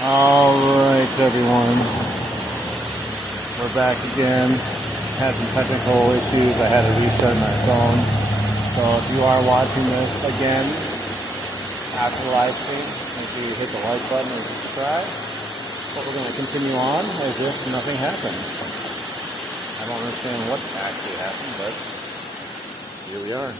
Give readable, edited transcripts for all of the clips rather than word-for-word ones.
Alright everyone, we're back again. Had some technical issues, I had to restart my phone. So if you are watching this again after the live stream, make sure you hit the like button and subscribe. But we're going to continue on as if nothing happened. I don't understand what actually happened, but here we are.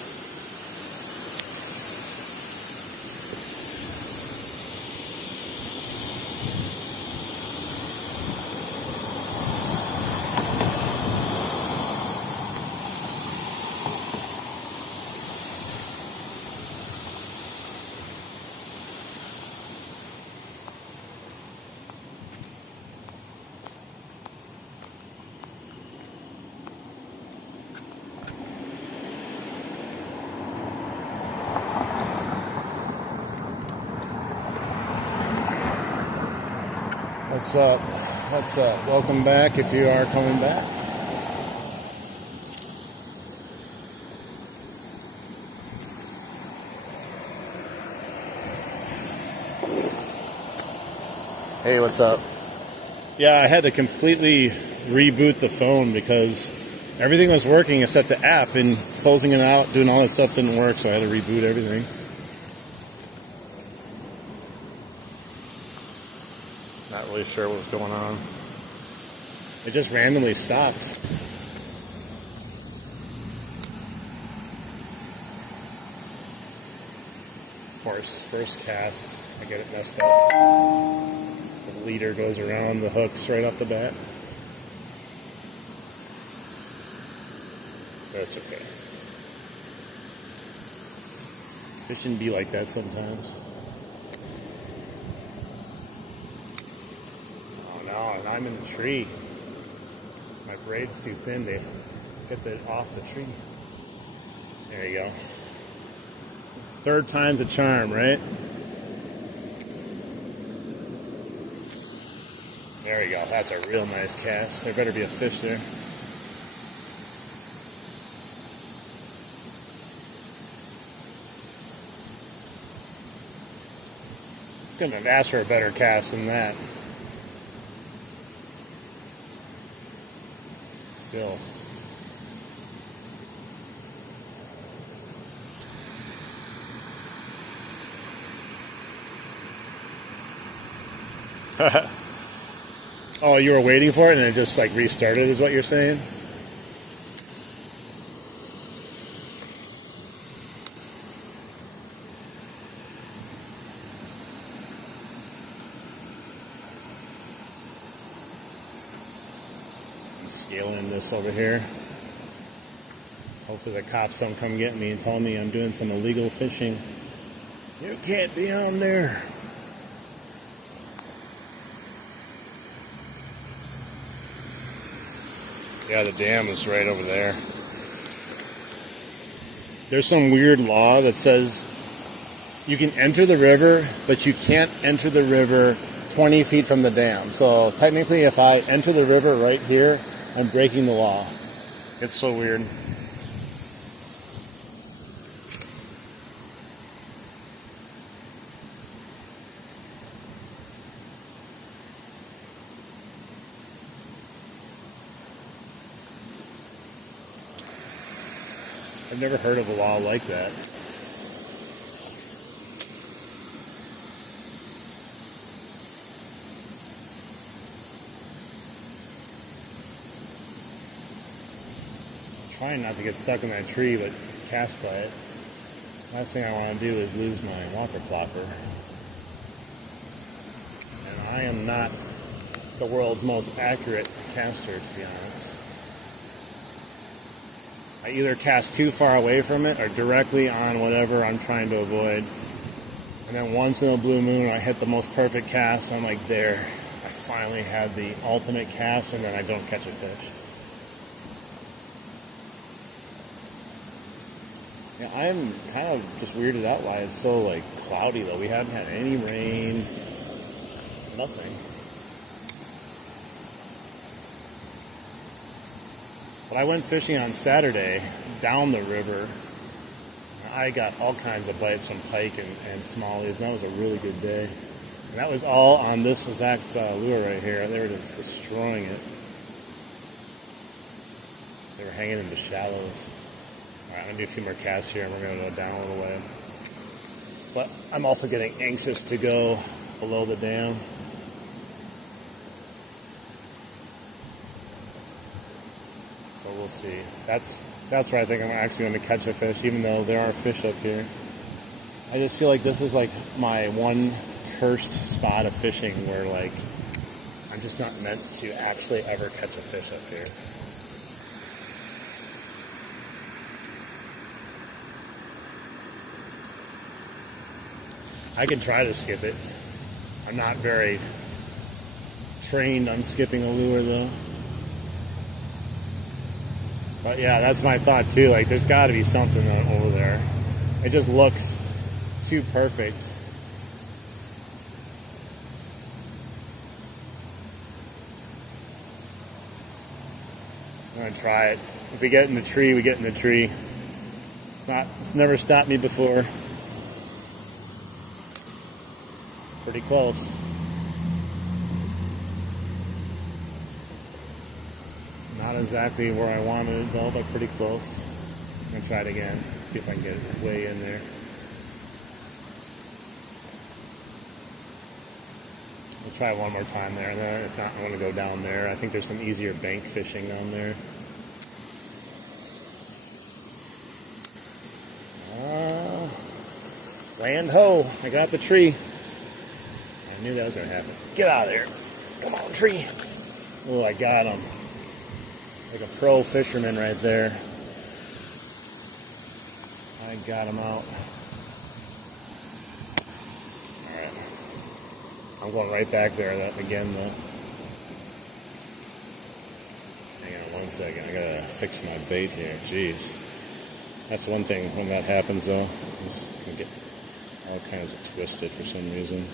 What's up? What's up? Welcome back if you are coming back. Hey, what's up? Yeah, I had to completely reboot the phone because everything was working except the app, and closing it out, doing all that stuff didn't work, so I had to reboot everything. Not really sure what was going on. It just randomly stopped. Of course, first cast, I get it messed up. The leader goes around the hooks right off the bat. That's okay. Fishing be like that sometimes. And I'm in the tree. My braid's too thin to get it off the tree. There you go. Third time's a charm, right? There you go. That's a real nice cast. There better be a fish there. Couldn't have asked for a better cast than that. Still. Oh, you were waiting for it and it just like restarted is what you're saying? Scaling this over here. Hopefully the cops don't come get me and tell me I'm doing some illegal fishing. You can't be on there. Yeah, the dam is right over there. There's some weird law that says you can enter the river, but you can't enter the river 20 feet from the dam. So technically if I enter the river right here, I'm breaking the law. It's so weird. I've never heard of a law like that. Trying not to get stuck in that tree, but cast by it. Last thing I want to do is lose my walker plopper. And I am not the world's most accurate caster, to be honest. I either cast too far away from it or directly on whatever I'm trying to avoid. And then once in a blue moon, I hit the most perfect cast. I'm like, there. I finally had the ultimate cast, and then I don't catch a fish. Yeah, I'm kind of just weirded out why it's so like cloudy though. We haven't had any rain, nothing. But I went fishing on Saturday down the river. I got all kinds of bites from pike and smallies, and that was a really good day. And that was all on this exact lure right here. They were just destroying it. They were hanging in the shallows. Alright, I'm going to do a few more casts here and we're going to go down a little way. But I'm also getting anxious to go below the dam. So we'll see. That's where I think I'm actually going to catch a fish, even though there are fish up here. I just feel like this is like my one cursed spot of fishing where like I'm just not meant to actually ever catch a fish up here. I can try to skip it. I'm not very trained on skipping a lure though. But yeah, that's my thought too. Like there's got to be something over there. It just looks too perfect. I'm gonna try it. If we get in the tree, we get in the tree. It's never stopped me before. Pretty close. Not exactly where I wanted it though, but pretty close. I'm gonna try it again. See if I can get it way in there. We'll try one more time there, and then if not, I'm gonna go down there. I think there's some easier bank fishing down there. Land ho! I got the tree. I knew that was gonna happen. Get out of there! Come on, tree! Oh, I got him. Like a pro fisherman right there. I got him out. Alright. I'm going right back there again though. Hang on one second. I gotta fix my bait here. Jeez. That's one thing when that happens though. Just can get all kinds of twisted for some reason.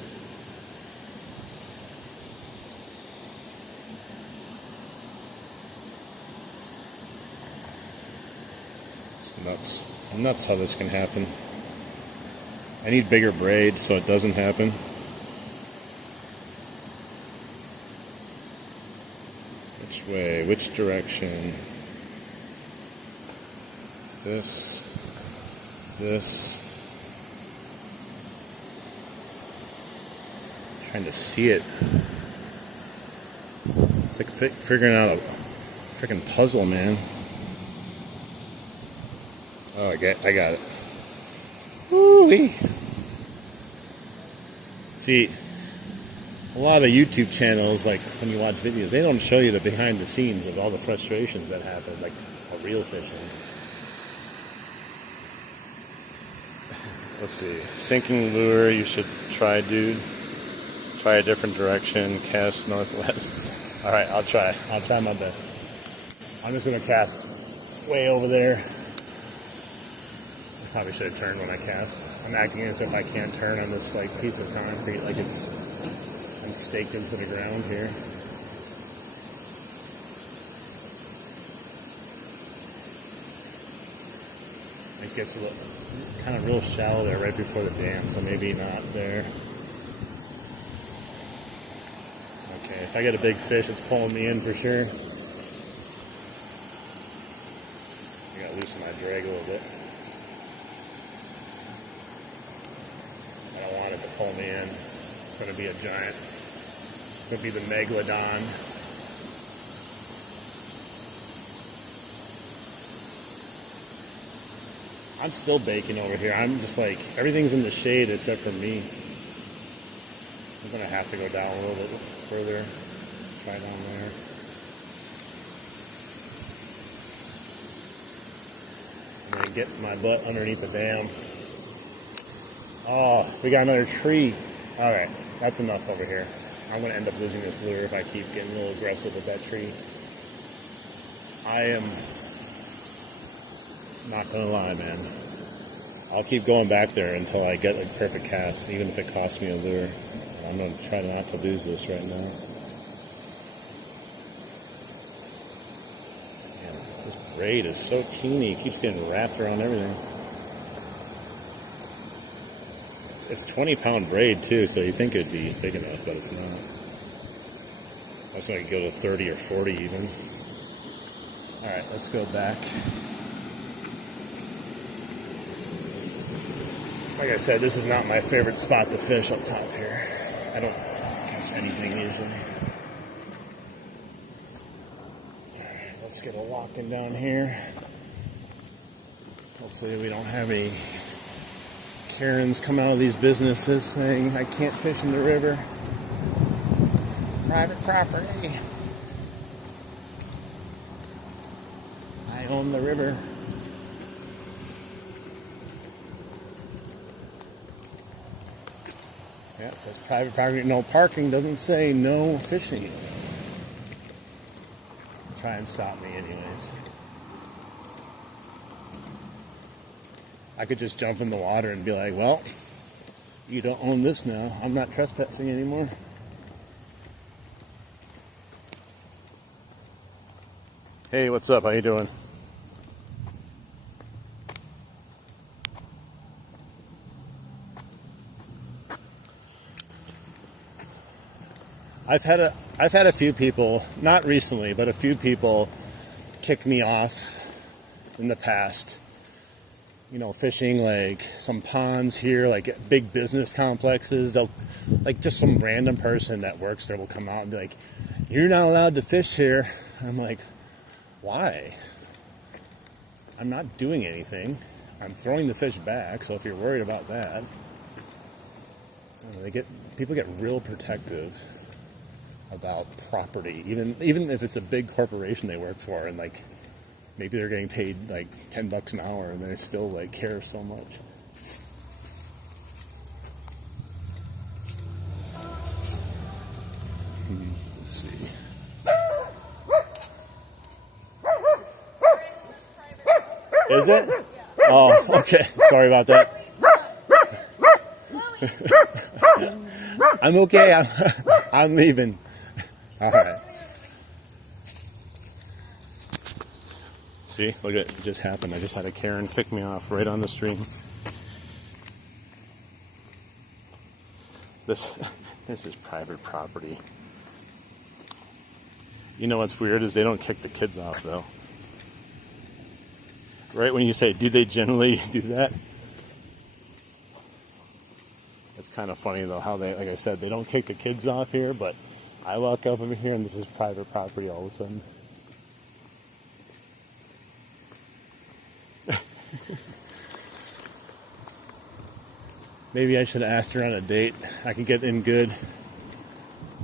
It's nuts how this can happen. I need bigger braid so it doesn't happen. Which way? Which direction? This. I'm trying to see it. It's like figuring out a freaking puzzle, man. Oh, I got it. Woo-wee. See, a lot of YouTube channels, like when you watch videos, they don't show you the behind the scenes of all the frustrations that happen, like a real fishing. Let's see. Sinking lure, you should try, dude. Try a different direction. Cast northwest. Alright, I'll try. I'll try my best. I'm just going to cast way over there. Probably should have turned when I cast. I'm acting as if I can't turn on this like piece of concrete, like I'm staked into the ground here. It gets a little, kind of real shallow there right before the dam, so maybe not there. Okay, if I get a big fish, it's pulling me in for sure. I gotta loosen my drag a little bit. To pull me in. It's going to be a giant. It's going to be the megalodon. I'm still baking over here. I'm just like, everything's in the shade except for me. I'm going to have to go down a little bit further. Try down there. I'm going to get my butt underneath the dam. Oh, we got another tree. Alright, that's enough over here. I'm going to end up losing this lure if I keep getting a little aggressive with that tree. I am not going to lie, man. I'll keep going back there until I get a perfect cast, even if it costs me a lure. I'm going to try not to lose this right now. Man, this braid is so teeny. It keeps getting wrapped around everything. It's 20-pound braid too, so you think it'd be big enough, but it's not. I was going to go to 30 or 40 even. All right, let's go back. Like I said, this is not my favorite spot to fish up top here. I don't catch anything usually. All right, let's get a walking down here. Hopefully we don't have any Karens come out of these businesses saying I can't fish in the river. Private property. I own the river. Yeah, it says private property, no parking, doesn't say no fishing. Try and stop me anyways. I could just jump in the water and be like, well, you don't own this now. I'm not trespassing anymore. Hey, what's up? How you doing? I've had a few people, not recently, but a few people kick me off in the past. You know, fishing like some ponds here, like big business complexes. They'll, like, just some random person that works there will come out and be like, "You're not allowed to fish here." I'm like, why? I'm not doing anything. I'm throwing the fish back. So if you're worried about that, people get real protective about property, even if it's a big corporation they work for, and like maybe they're getting paid like $10 an hour, and they still like care so much. Let's see. Is it? Oh, okay. Sorry about that. I'm okay. I'm leaving. All right. See, look at it. It just happened. I just had a Karen pick me off right on the stream. This is private property. You know what's weird is they don't kick the kids off though. Right when you say, do they generally do that? It's kind of funny though how they, like I said, they don't kick the kids off here, but I walk up over here and this is private property all of a sudden. Maybe I should have asked her on a date. I can get in good,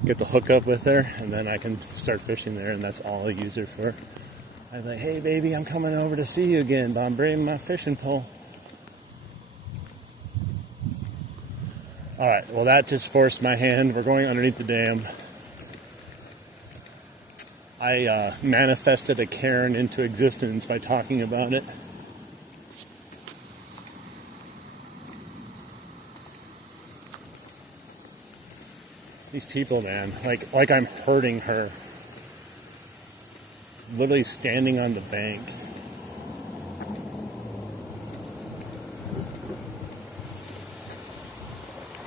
get the hook up with her, and then I can start fishing there, and that's all I use her for. I'm like, hey baby, I'm coming over to see you again, but I'm bringing my fishing pole. Alright, well that just forced my hand. We're going underneath the dam. I manifested a Karen into existence by talking about it. These people, man, like I'm hurting her. Literally standing on the bank.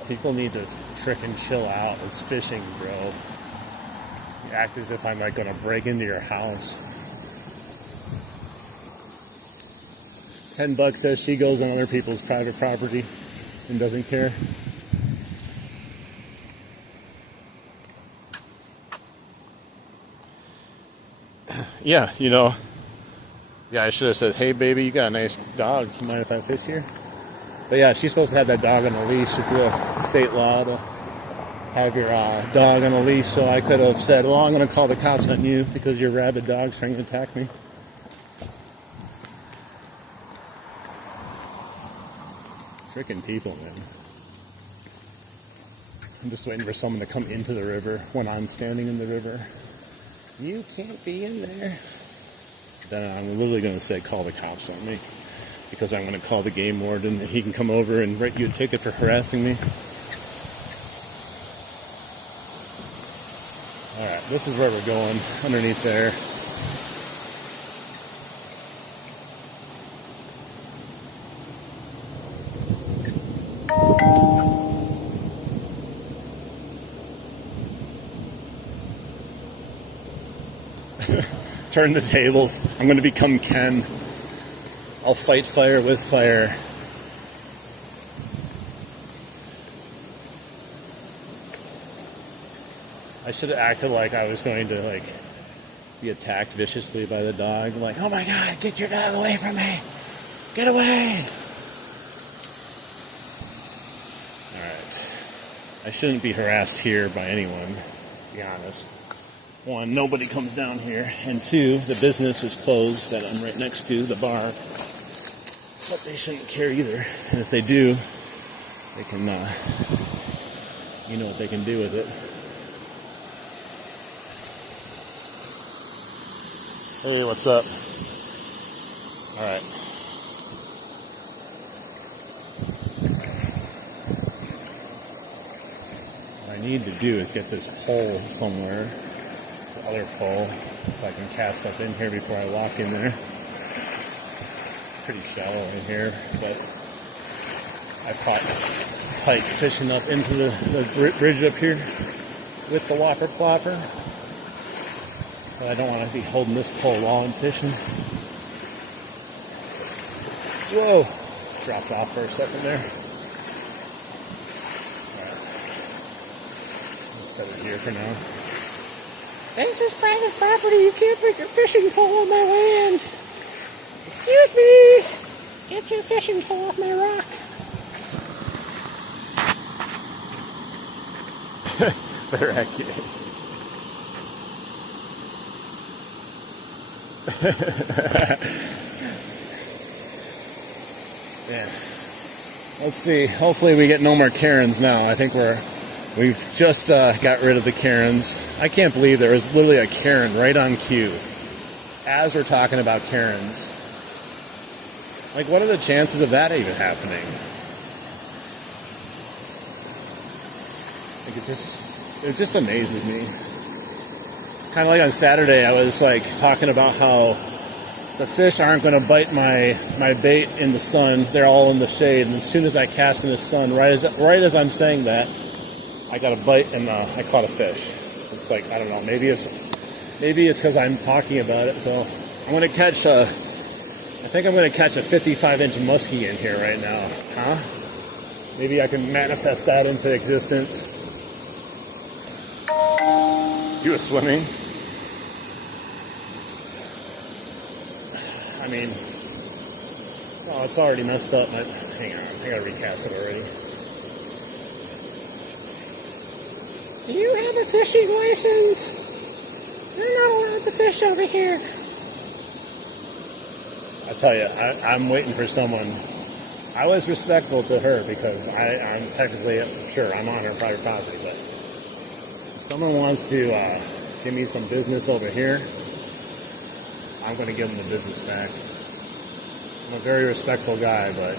People need to frickin' chill out. It's fishing, bro. You act as if I'm like gonna break into your house. $10 says she goes on other people's private property and doesn't care. Yeah, you know, yeah, I should have said, hey baby, you got a nice dog. You mind if I fish here? But yeah, she's supposed to have that dog on a leash. It's a state law to have your dog on a leash. So I could have said, well, I'm going to call the cops on you because your rabid dog's trying to attack me. Freaking people, man. I'm just waiting for someone to come into the river when I'm standing in the river. You can't be in there. Then I'm literally going to say, call the cops on me. Because I'm going to call the game warden and he can come over and write you a ticket for harassing me. Alright, this is where we're going, underneath there. Turn the tables. I'm going to become Ken. I'll fight fire with fire. I should have acted like I was going to like be attacked viciously by the dog. Like, oh my God, get your dog away from me. Get away. Alright. I shouldn't be harassed here by anyone, to be honest. One, nobody comes down here. And two, the business is closed that I'm right next to, the bar. But they shouldn't care either. And if they do, they can, you know what they can do with it. Hey, what's up? Alright. What I need to do is get this pole somewhere, the other pole, so I can cast stuff in here before I walk in there. It's pretty shallow in here, but I caught pike fishing up into the bridge up here with the whopper plopper. But I don't want to be holding this pole while I'm fishing. Whoa! Dropped off for a second there. Alright. Let's set it here for now. This is private property. You can't put your fishing pole on my land. Excuse me! Get your fishing pole off my rock. Better accurate. Yeah. Let's see. Hopefully we get no more Karens now. I think we've just got rid of the Karens. I can't believe there was literally a Karen right on cue as we're talking about Karens. Like, what are the chances of that even happening? Like, it just amazes me. Kind of like on Saturday, I was like talking about how the fish aren't going to bite my bait in the sun. They're all in the shade. And as soon as I cast in the sun, right as I'm saying that, I got a bite and I caught a fish. It's like, I don't know, maybe it's because I'm talking about it. So I'm going to catch I think I'm going to catch a 55-inch muskie in here right now. Huh? Maybe I can manifest that into existence. You were swimming? I mean, oh, it's already messed up. Hang on, I gotta recast it already. Do you have a fishing license? You're not allowed to fish over here. I tell you, I'm waiting for someone. I was respectful to her because I'm technically, sure, I'm on her private property, but if someone wants to give me some business over here, I'm going to give them the business back. I'm a very respectful guy, but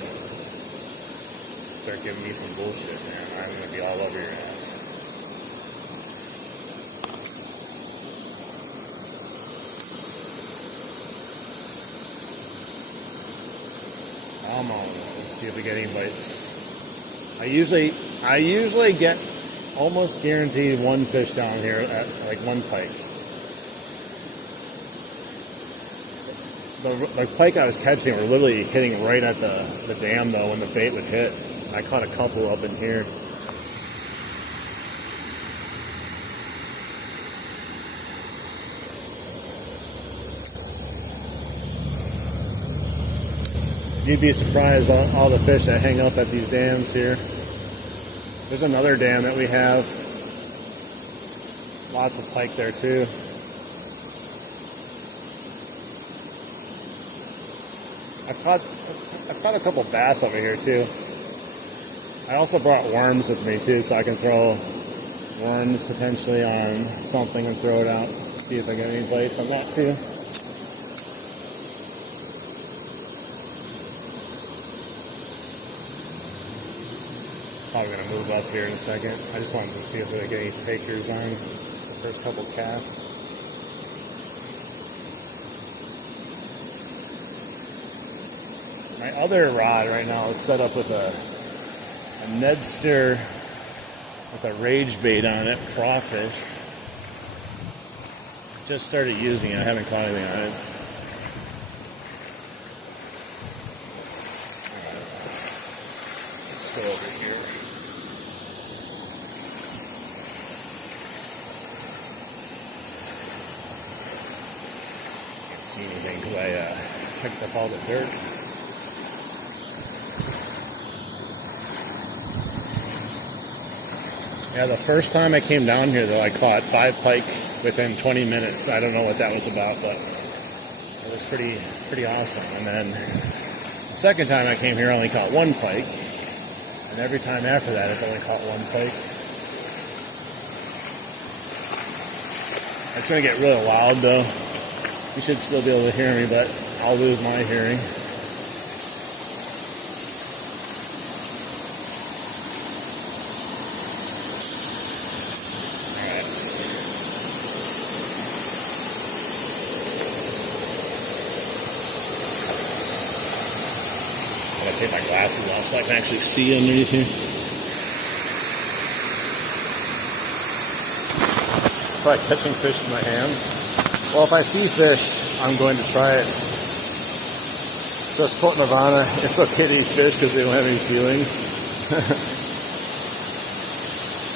start giving me some bullshit, man, I'm going to be all over your ass. Come on, let's see if we get any bites. I usually get almost guaranteed one fish down here at like one pike. The pike I was catching were literally hitting right at the dam though when the bait would hit. I caught a couple up in here. You'd be surprised all the fish that hang up at these dams here. There's another dam that we have. Lots of pike there too. I've caught a couple bass over here too. I also brought worms with me too, so I can throw worms potentially on something and throw it out. See if I get any bites on that too. Probably gonna move up here in a second. I just wanted to see if I get any takers on the first couple casts. My other rod right now is set up with a Nedster with a rage bait on it, crawfish. Just started using it. I haven't caught anything on it. Let's go over here. Can't see anything because I picked up all the dirt. Yeah, the first time I came down here, though, I caught 5 pike within 20 minutes. I don't know what that was about, but it was pretty awesome. And then the second time I came here, I only caught 1 pike. And every time after that, I've only caught 1 pike. It's going to get really loud, though. You should still be able to hear me, but I'll lose my hearing. Take my glasses off so I can actually see underneath here. Try catching fish with my hands. Well, if I see fish, I'm going to try it. Just quote Nirvana, it's okay to eat fish because they don't have any feelings.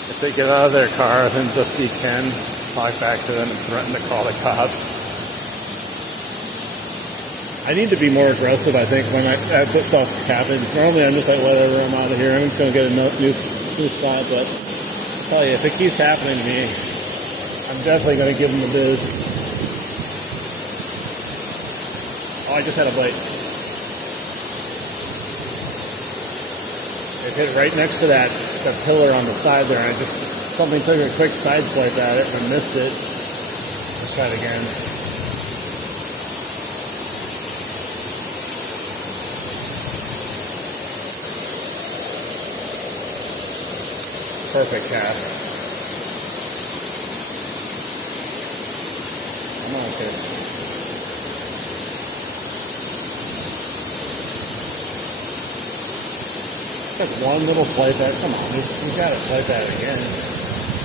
If they get out of their car, then just be Ken, talk back to them and threaten to call the cops. I need to be more aggressive, I think, when I put self-captains. Normally I'm just like, whatever, I'm out of here. I'm just going to get a new spot, but I'll tell you, if it keeps happening to me, I'm definitely going to give them the biz. Oh, I just had a bite. It hit right next to that pillar on the side there. Something took a quick side swipe at it and missed it. Let's try it again. Perfect cast. Come on, kid. Took one little swipe at. Come on, you gotta swipe at it again.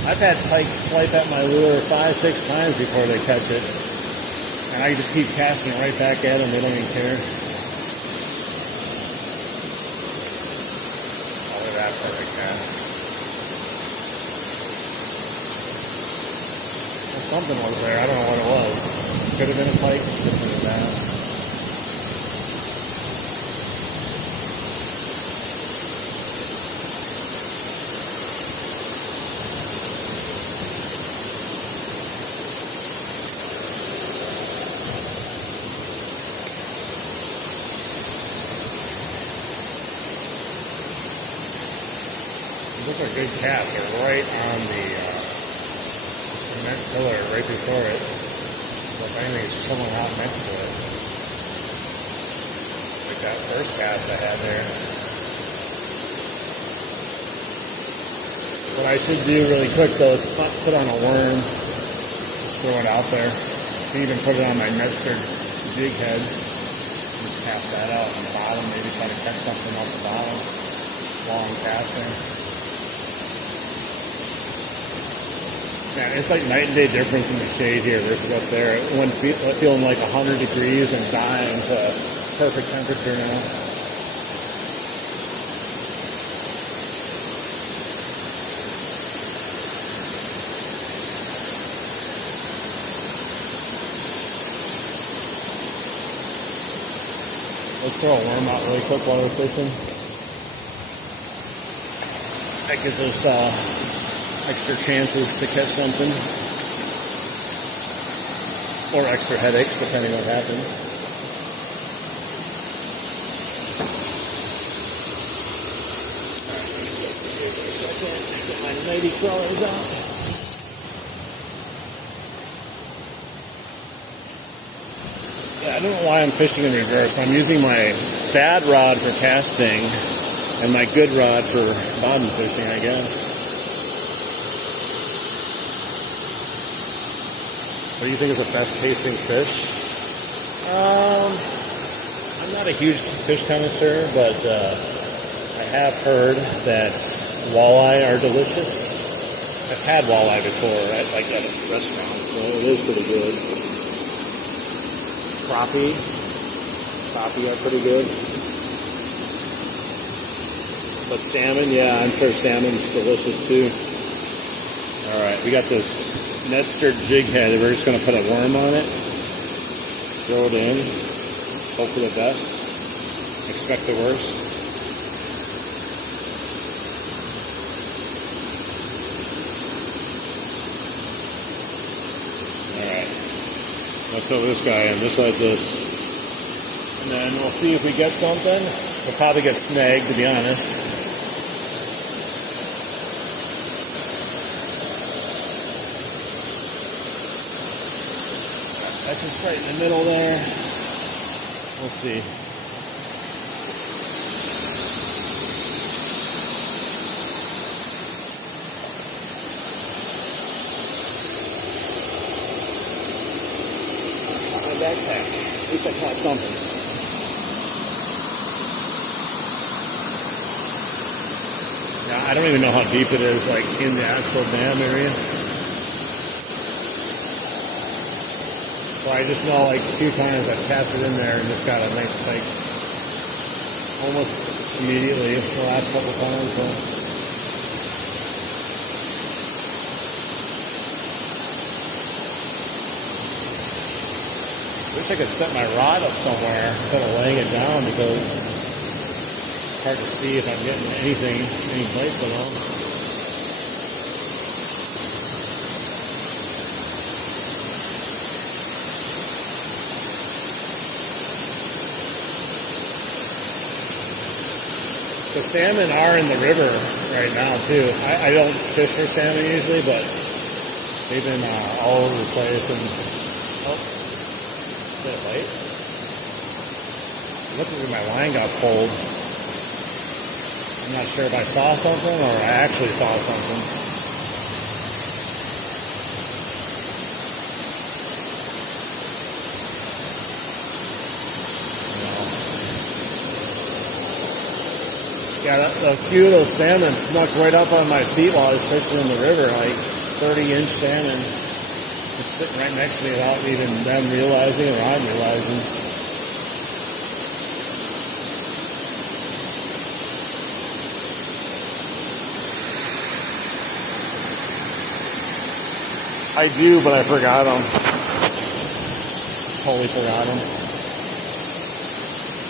I've had pike swipe at my lure 5-6 times before they catch it, and I just keep casting it right back at them. They don't even care. Oh, look at that perfect cast. Something was there. I don't know what it was. Could have been a pike. Could have been a bass. Those are good casts. They're right on the cement pillar right before it. If anything, it's chilling out next to it. Like that first cast I had there. What I should do really quick though is put on a worm. Just throw it out there. I can even put it on my Metzer jig head. Just cast that out on the bottom. Maybe try to catch something off the bottom while I'm casting. Man, it's like night and day difference in the shade here versus up there. It went feeling like 100 degrees and dying to perfect temperature now. Let's throw a worm out really quick while we're fishing. That gives us extra chances to catch something, or extra headaches depending on what happens. Get my lady crawlers out. Yeah, I don't know why I'm fishing in reverse. I'm using my bad rod for casting and my good rod for bottom fishing, I guess. What do you think is the best tasting fish? I'm not a huge fish connoisseur, but I have heard that walleye are delicious. I've had walleye before at a restaurant, so it is pretty good. Crappie are pretty good. But salmon, yeah, I'm sure salmon's delicious too. All right, we got this Nedster jig head. We're just going to put a worm on it, throw it in, hope for the best, expect the worst. Let's throw this guy in, just like this. And then we'll see if we get something. We'll probably get snagged, to be honest. That's just right in the middle there. We'll see. Backpack. At least I caught something. Now, I don't even know how deep it is, like in the actual dam area. So I just know, like, a few times I've cast it in there and just got a nice pike almost immediately the last couple times. So. Wish I could set my rod up somewhere instead of laying it down because it's hard to see if I'm getting anything, any bites at all. The salmon are in the river right now too. I don't fish for salmon usually, but they've been all over the place and bit late. Looks like my line got pulled. I'm not sure if I saw something or I actually saw something. Yeah, a few of those salmon snuck right up on my feet while I was fishing in the river, like 30-inch salmon. Just sitting right next to me without even them realizing or I'm realizing. I do, but I forgot them. Totally forgot them.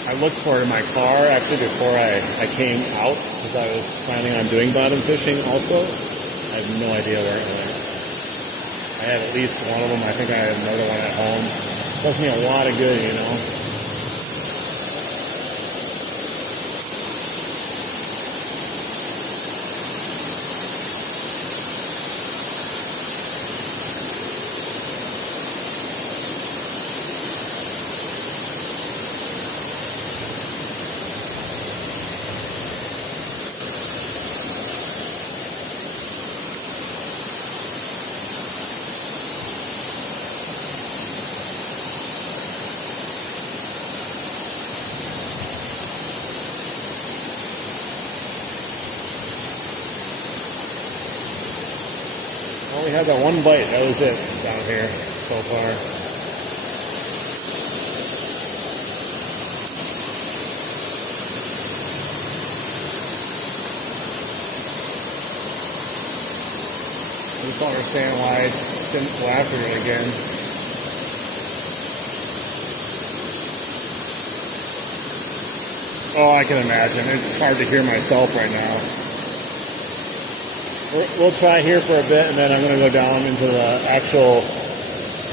I looked for it in my car actually before I came out because I was planning on doing bottom fishing also. I have no idea where it went. I have at least one of them. I think I have another one at home. Does me a lot of good, you know. We had that one bite. That was it down here so far. I just don't understand why I didn't go after it again. Oh, I can imagine. It's hard to hear myself right now. We'll try here for a bit, and then I'm going to go down into the actual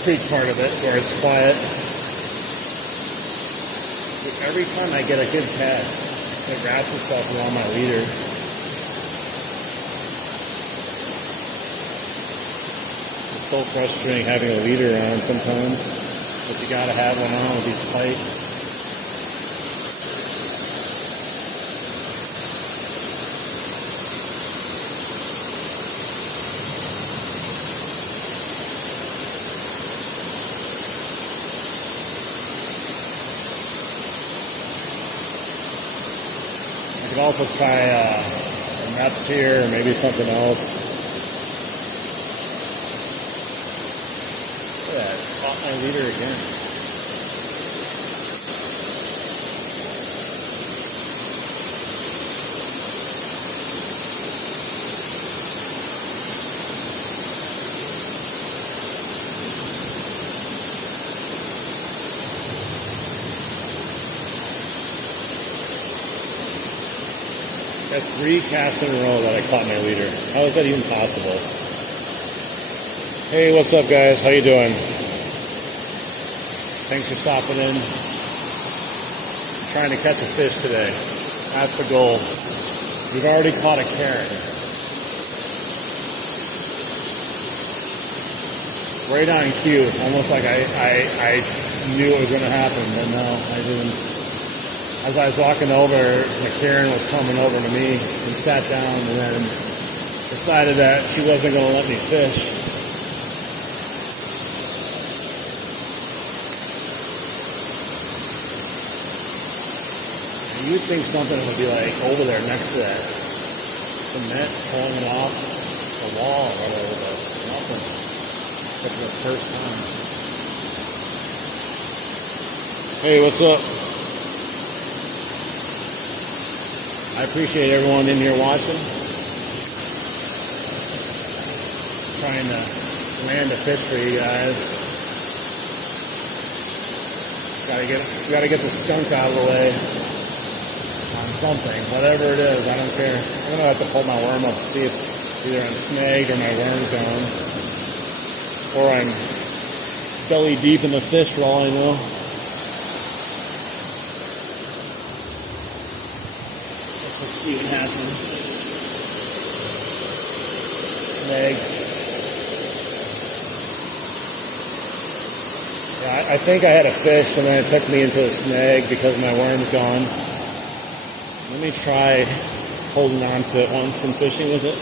creek part of it where it's quiet. Every time I get a good cast, it wraps itself around my leader. It's so frustrating having a leader on sometimes, but you got to have one on with these pike. You could also try the nuts here or maybe something else. Caught my leader again. That's 3 casts in a row that I caught my leader. How is that even possible? Hey, what's up, guys? How you doing? Thanks for stopping in. I'm trying to catch a fish today. That's the goal. We've already caught a carrot. Right on cue. Almost like I knew it was going to happen, but no, I didn't. As I was walking over, the Karen was coming over to me and sat down and then decided that she wasn't going to let me fish. And you'd think something would be like over there next to that cement, pulling it off the wall or whatever, but nothing. Except for the first time. Hey, what's up? I appreciate everyone in here watching. Trying to land a fish for you guys. Gotta get the skunk out of the way on something, whatever it is. I don't care. I'm gonna have to pull my worm up to see if either I'm snagged or my worm's gone, or I'm belly deep in the fish for all I know. Let's see what happens. Snag. Yeah, I think I had a fish and then it took me into a snag because my worm's gone. Let me try holding on to it once and fishing with it.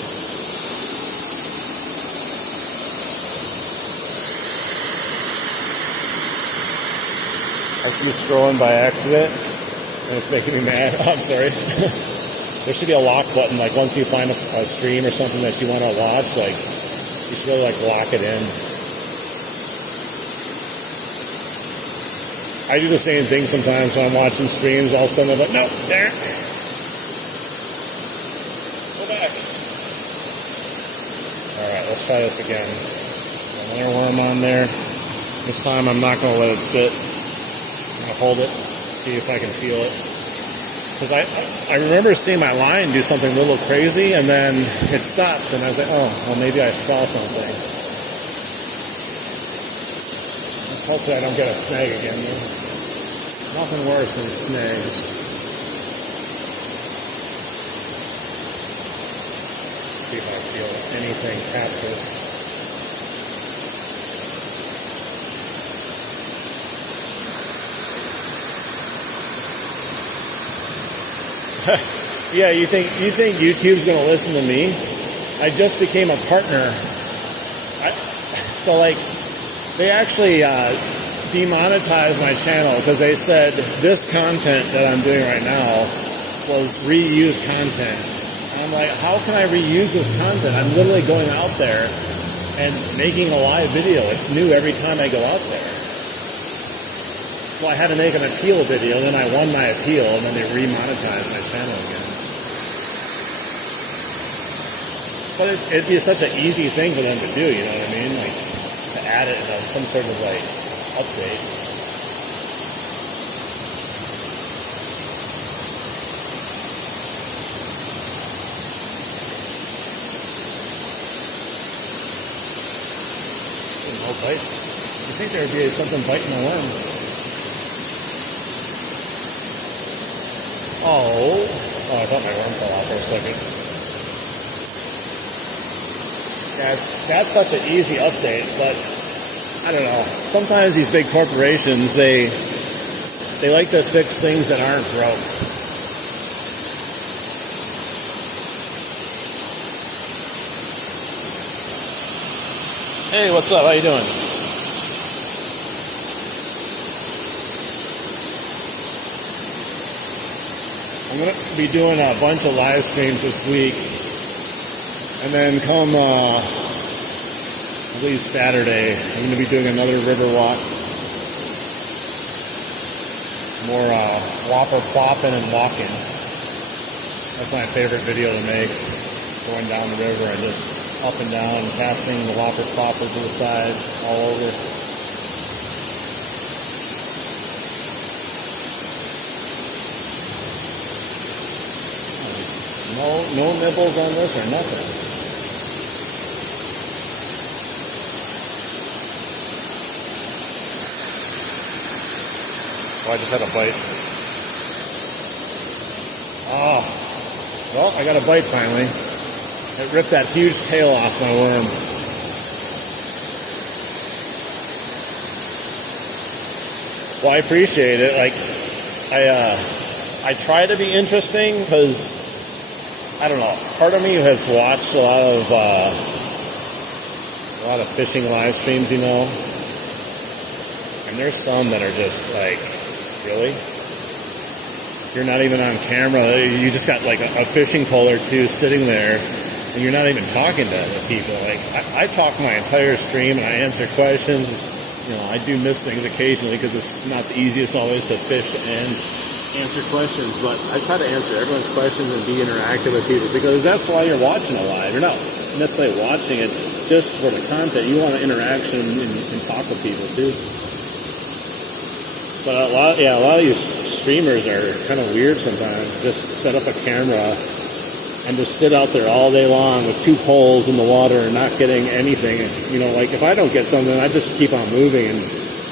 I keep scrolling by accident and it's making me mad. Oh, I'm sorry. There should be a lock button, like once you find a stream or something that you want to watch, like you should really like lock it in. I do the same thing sometimes when I'm watching streams. All of a sudden I'm like, no, there. Go back. All right, let's try this again. Another worm on there. This time I'm not going to let it sit. I'm going to hold it, see if I can feel it. Because I remember seeing my line do something a little crazy, and then it stopped, and I was like, oh, well, maybe I saw something. Let's hope that I don't get a snag again, though. Nothing worse than snags. See if I feel anything tap this. Yeah, you think YouTube's going to listen to me? I just became a partner. So they actually demonetized my channel because they said this content that I'm doing right now was reused content. And I'm like, how can I reuse this content? I'm literally going out there and making a live video. It's new every time I go out there. So I had to make an appeal video, then I won my appeal, and then they remonetized my channel again. But it'd be such an easy thing for them to do, you know what I mean? Like, to add it in some sort of, like, update. No bites. You think there would be something biting my worm? Oh, I thought my worm fell off for a second. Yeah, that's such an easy update, but I don't know. Sometimes these big corporations, they like to fix things that aren't broke. Hey, what's up? How you doing? I'm going to be doing a bunch of live streams this week. And then come I believe Saturday, I'm going to be doing another river walk. More whopper plopping and walking. That's my favorite video to make. Going down the river and just up and down, casting the whopper plopper to the side, all over. No nibbles on this or nothing. Oh, I just had a bite. Oh, well, I got a bite finally. It ripped that huge tail off my worm. Well, I appreciate it. Like, I try to be interesting because, I don't know, part of me has watched a lot of fishing live streams, you know, and there's some that are just like, really? You're not even on camera. You just got like a fishing pole or two sitting there, and you're not even talking to the people. Like, I talk my entire stream and I answer questions. You know, I do miss things occasionally because it's not the easiest always to fish and answer questions, but I try to answer everyone's questions and be interactive with people because that's why you're watching a live. You're not necessarily watching it just for the content. You want an interaction and talk with people too. But a lot of these streamers are kind of weird sometimes. Just set up a camera and just sit out there all day long with two poles in the water and not getting anything. And, you know, like if I don't get something, I just keep on moving, and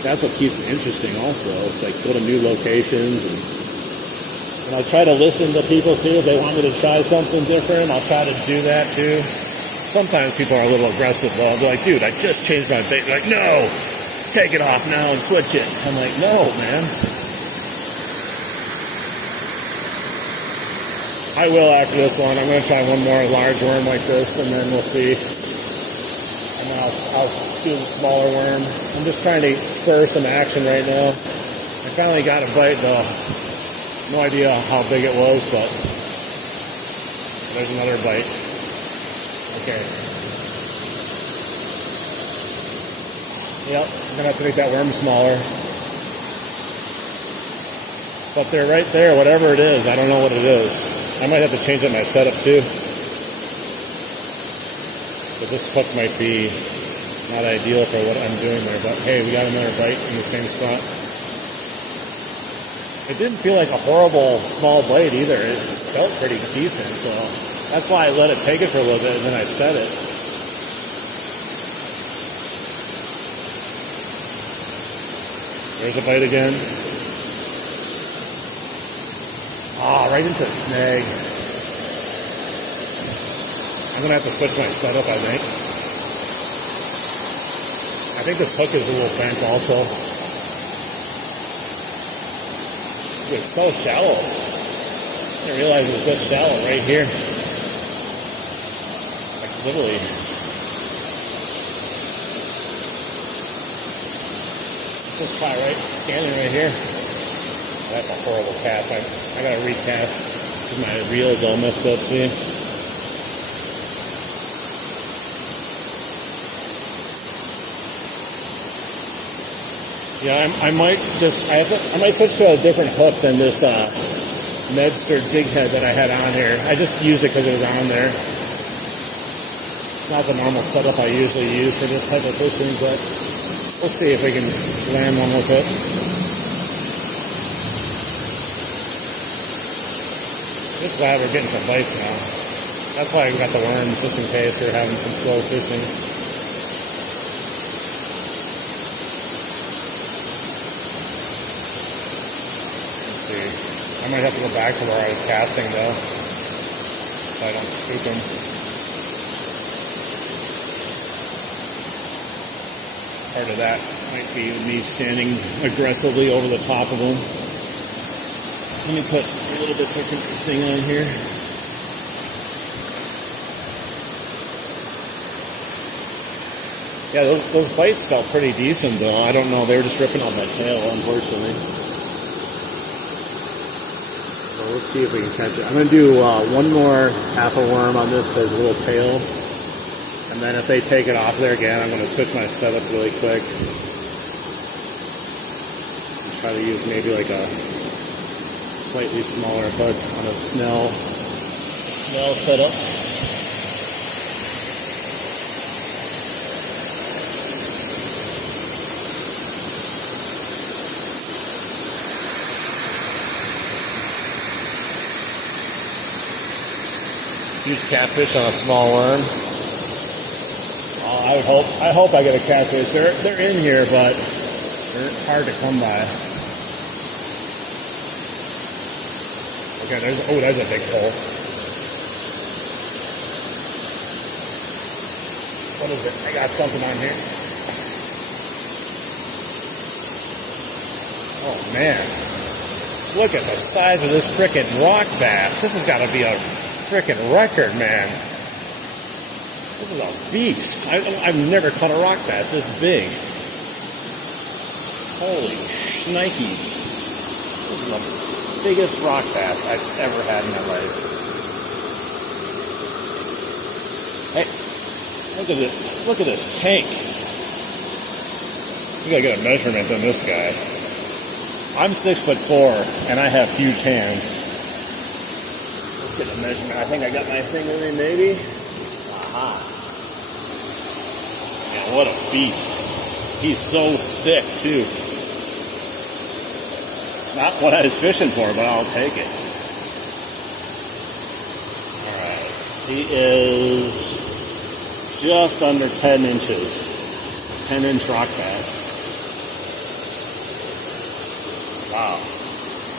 that's what keeps it interesting also. It's like go to new locations, and I try to listen to people too. If they want me to try something different, I'll try to do that too. Sometimes people are a little aggressive though. They're like, dude, I just changed my bait. They're like, no, take it off now and switch it. I'm like, no, man. I will after this one. I'm going to try one more large worm like this, and then we'll see. And then I'll do the smaller worm. I'm just trying to spur some action right now. I finally got a bite though. No idea how big it was, but there's another bite. Okay. Yep, I'm going to have to make that worm smaller. But they're right there, whatever it is. I don't know what it is. I might have to change up my setup too. But this hook might be not ideal for what I'm doing there. But hey, we got another bite in the same spot. It didn't feel like a horrible small blade either. It felt pretty decent. So that's why I let it take it for a little bit and then I set it. There's a bite again. Ah, right into a snag. I'm going to have to switch my setup, I think. I think this hook is a little bent also. It's so shallow. I didn't realize it was this shallow right here. Like literally. Let's just try standing right here. That's a horrible cast. I gotta recast because my reel is all messed up too. Yeah, I might switch to a different hook than this Medster jig head that I had on here. I just used it because it was on there. It's not the normal setup I usually use for this type of fishing, but we'll see if we can land one with it. Just glad we're getting some bites now. That's why I got the worms, just in case we're having some slow fishing. Let's see. I might have to go back to where I was casting though, so I don't spook them. Part of that might be me standing aggressively over the top of them. Let me put a little bit different thing on here. Yeah, those bites felt pretty decent though. I don't know, they were just ripping off my tail, unfortunately. So let's see if we can catch it. I'm going to do one more half a worm on this, there's a little tail. And And then if they take it off there again, I'm going to switch my setup really quick. And try to use maybe like a slightly smaller hook on a snell setup. Huge catfish on a small worm. I hope I get a catfish. They're in here, but they're hard to come by. Okay, there's a big hole. What is it? I got something on here. Oh man. Look at the size of this frickin' rock bass. This has got to be a frickin' record, man. This is a beast. I've never caught a rock bass this big. Holy shnikes. This is the biggest rock bass I've ever had in my life. Hey, look at this. Look at this tank. We gotta get a measurement on this guy. I'm 6'4" and I have huge hands. Let's get a measurement. I think I got my thing with me, maybe. Aha. Man, what a beast. He's so thick, too. Not what I was fishing for, but I'll take it. Alright. He is just under 10 inches. 10-inch rock bass. Wow.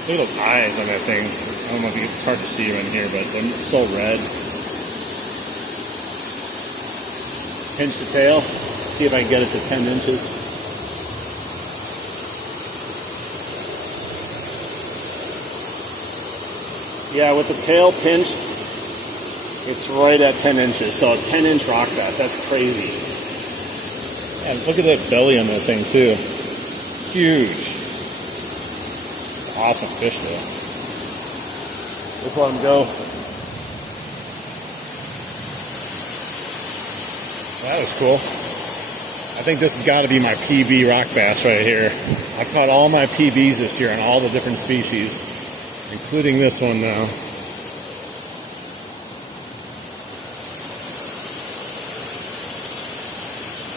Look at those eyes on that thing. I don't know if it's hard to see them in here, but they're so red. Pinch the tail. See if I can get it to 10 inches. Yeah, with the tail pinched, it's right at 10 inches. So a 10-inch rock bass, that's crazy. And look at that belly on that thing too. Huge. Awesome fish though. Just let him go. That was cool. I think this has got to be my PB rock bass right here. I've caught all my PBs this year on all the different species, including this one now.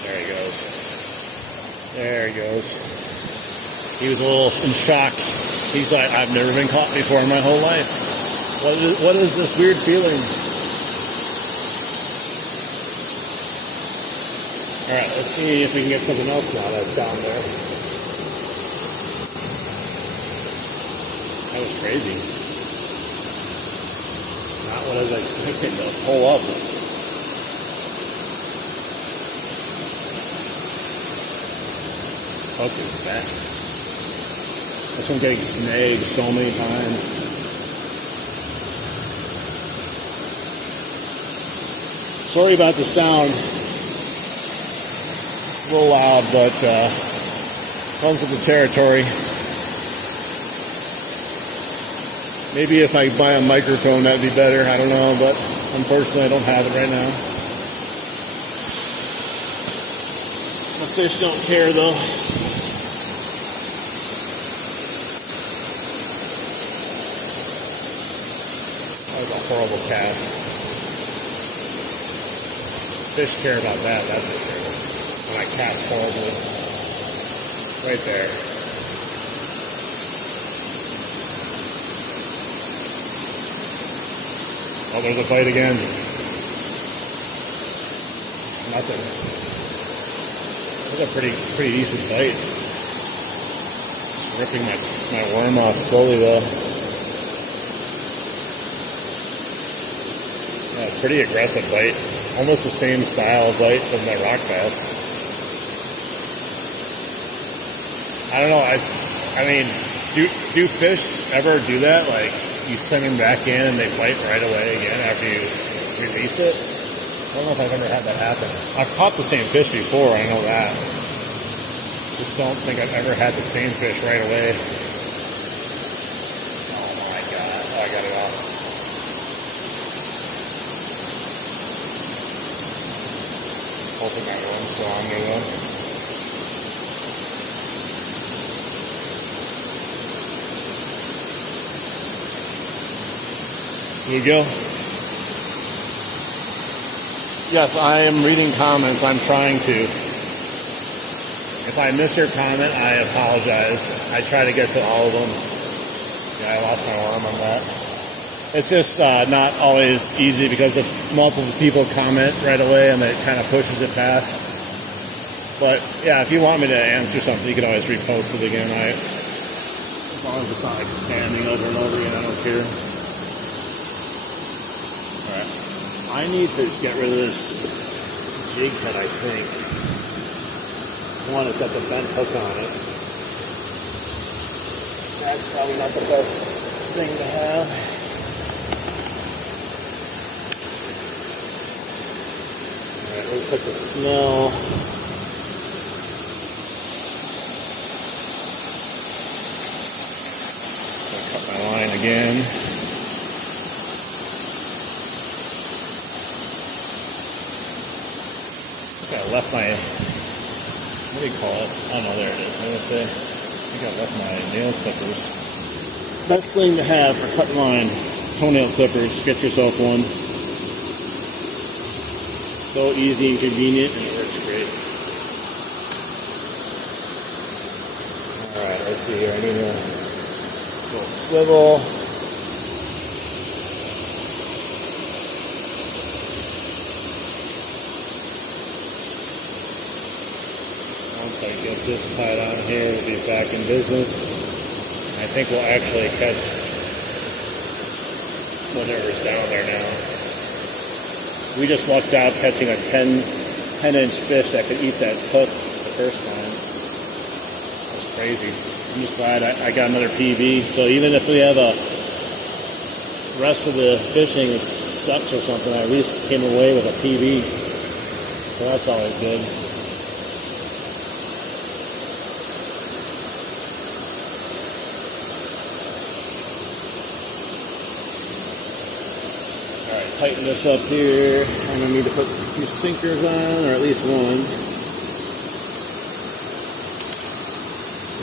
There he goes. There he goes. He was a little in shock. He's like, I've never been caught before in my whole life. What is this weird feeling? Alright, let's see if we can get something else now that's down there. That was crazy. Not what I was expecting to pull up. Hook is back. This one getting snagged so many times. Sorry about the sound. It's a little loud, but comes with the territory. Maybe if I buy a microphone, that'd be better. I don't know, but unfortunately, I don't have it right now. The fish don't care, though. That was a horrible cast. Fish care about that, that's for sure. When I cast horribly. Right there. Oh, there's a bite again. Nothing. That's a pretty decent bite. Ripping my worm off slowly though. Yeah, pretty aggressive bite. Almost the same style of bite as my rock bass. I don't know. I mean, do fish ever do that? Like, you send them back in and they bite right away again after you release it? I don't know if I've ever had that happen. I've caught the same fish before, I know that. Just don't think I've ever had the same fish right away. Oh my god. Oh, I got it off. hoping that one's stronger though. Here we go. Yes, I am reading comments. I'm trying to. If I miss your comment, I apologize. I try to get to all of them. Yeah, I lost my arm on that. It's just not always easy because if multiple people comment right away and it kind of pushes it past. But yeah, if you want me to answer something, you can always repost it again. As long as it's not expanding over and over again, I don't care. Alright. I need to get rid of this jig head, I think. One, it's got the bent hook on it. That's probably not the best thing to have. Alright, we'll put the snell. I'll cut my line again. I left my, what do you call it? I don't know, there it is. I'm going to say, I think I left my nail clippers. Best thing to have for cutting line, toenail clippers. Get yourself one. So easy and convenient, and it works great. Alright, let's see here. I need a little swivel. Once I get this tied on here, we'll be back in business. I think we'll actually catch whatever's down there now. We just lucked out catching a 10-inch fish that could eat that hook the first time. That's crazy. I'm just glad I got another PB. So even if we have a rest of the fishing sucks or something, I at least came away with a PB. So that's always good. Tighten this up here. I'm going to need to put a few sinkers on, or at least one.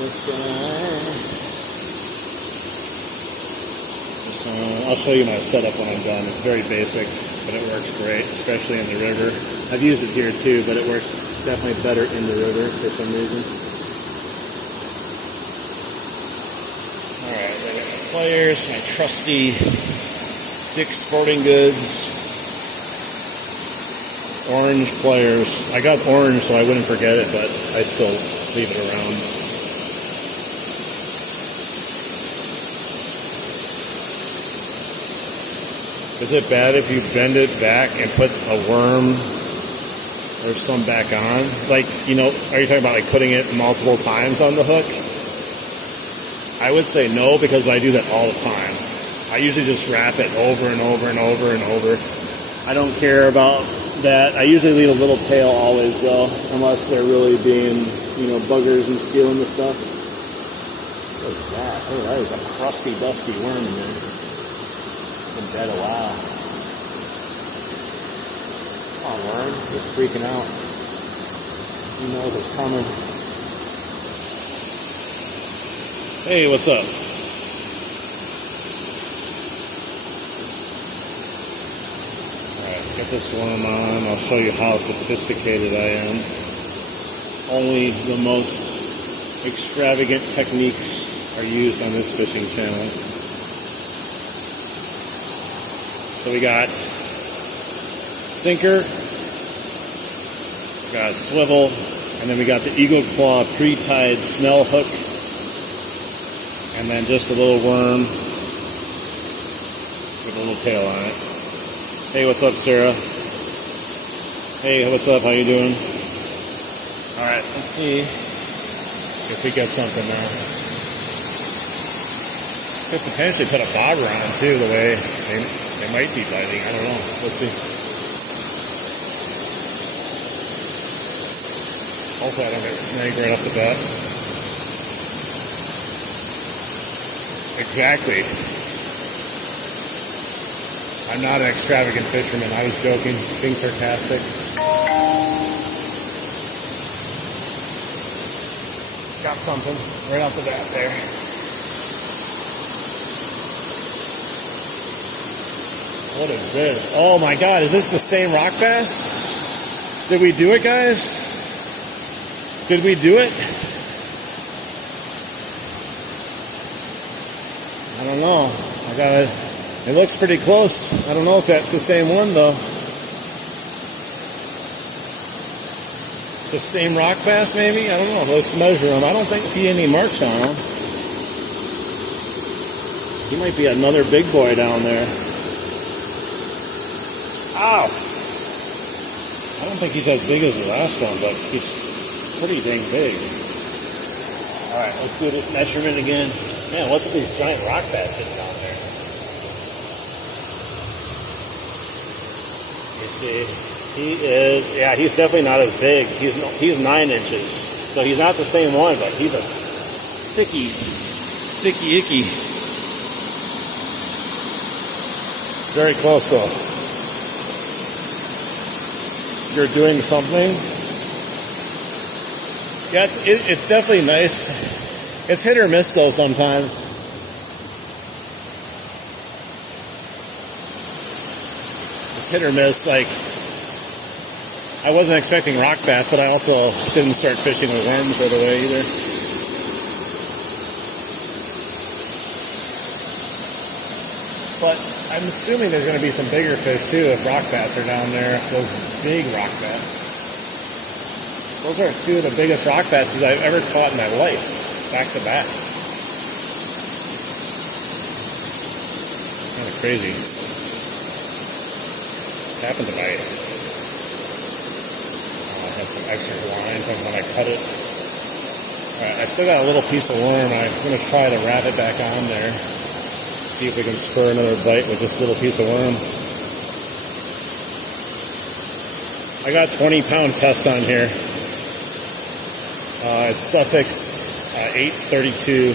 This guy. This one. I'll show you my setup when I'm done. It's very basic, but it works great, especially in the river. I've used it here too, but it works definitely better in the river for some reason. Alright, I got my pliers, my trusty Dick's Sporting Goods orange pliers. I got orange so I wouldn't forget it, but I still leave it around. Is it bad if you bend it back and put a worm or some back on? Like, you know, are you talking about like putting it multiple times on the hook? I would say no, because I do that all the time. I usually just wrap it over and over and over and over. I don't care about that. I usually leave a little tail always though, unless they're really being, you know, buggers and stealing the stuff. What is that? Oh, that is a crusty, dusty worm in there. It's been dead a while. Come on, worm. Just freaking out. You know it's coming. Hey, what's up? Get this worm on. I'll show you how sophisticated I am. Only the most extravagant techniques are used on this fishing channel. So we got sinker, we got swivel, and then we got the Eagle Claw pre-tied snell hook, and then just a little worm with a little tail on it. Hey, what's up, Sarah? Hey, what's up? How you doing? All right, let's see if we get something now. Could potentially put a bobber on too, the way they might be biting. I don't know. Let's see. Hopefully I don't get snagged right off the bat. Exactly. I'm not an extravagant fisherman. I was joking, being sarcastic. Got something right off the bat there. What is this? Oh my God, is this the same rock bass? Did we do it, guys? Did we do it? I don't know. It looks pretty close. I don't know if that's the same one though. It's the same rock bass maybe? I don't know. Let's measure him. I don't see any marks on him. He might be another big boy down there. Ow! I don't think he's as big as the last one, but he's pretty dang big. Alright, let's do the measurement again. Man, what's with these giant rock bass sitting down there? You see, he's definitely not as big. He's 9 inches. So he's not the same one, but he's a thicky icky. Very close though. You're doing something. Yeah, it's definitely nice. It's hit or miss though sometimes. It's hit or miss. Like, I wasn't expecting rock bass, but I also didn't start fishing with worms right away either. But I'm assuming there's going to be some bigger fish too if rock bass are down there. Those big rock bass. Those are 2 of the biggest rock basses I've ever caught in my life, back to back. Kind of crazy. Happened to bite. I had some extra line from when I cut it. Alright, I still got a little piece of worm. I'm going to try to wrap it back on there. See if we can spur another bite with this little piece of worm. I got 20-pound test on here. It's suffix 832.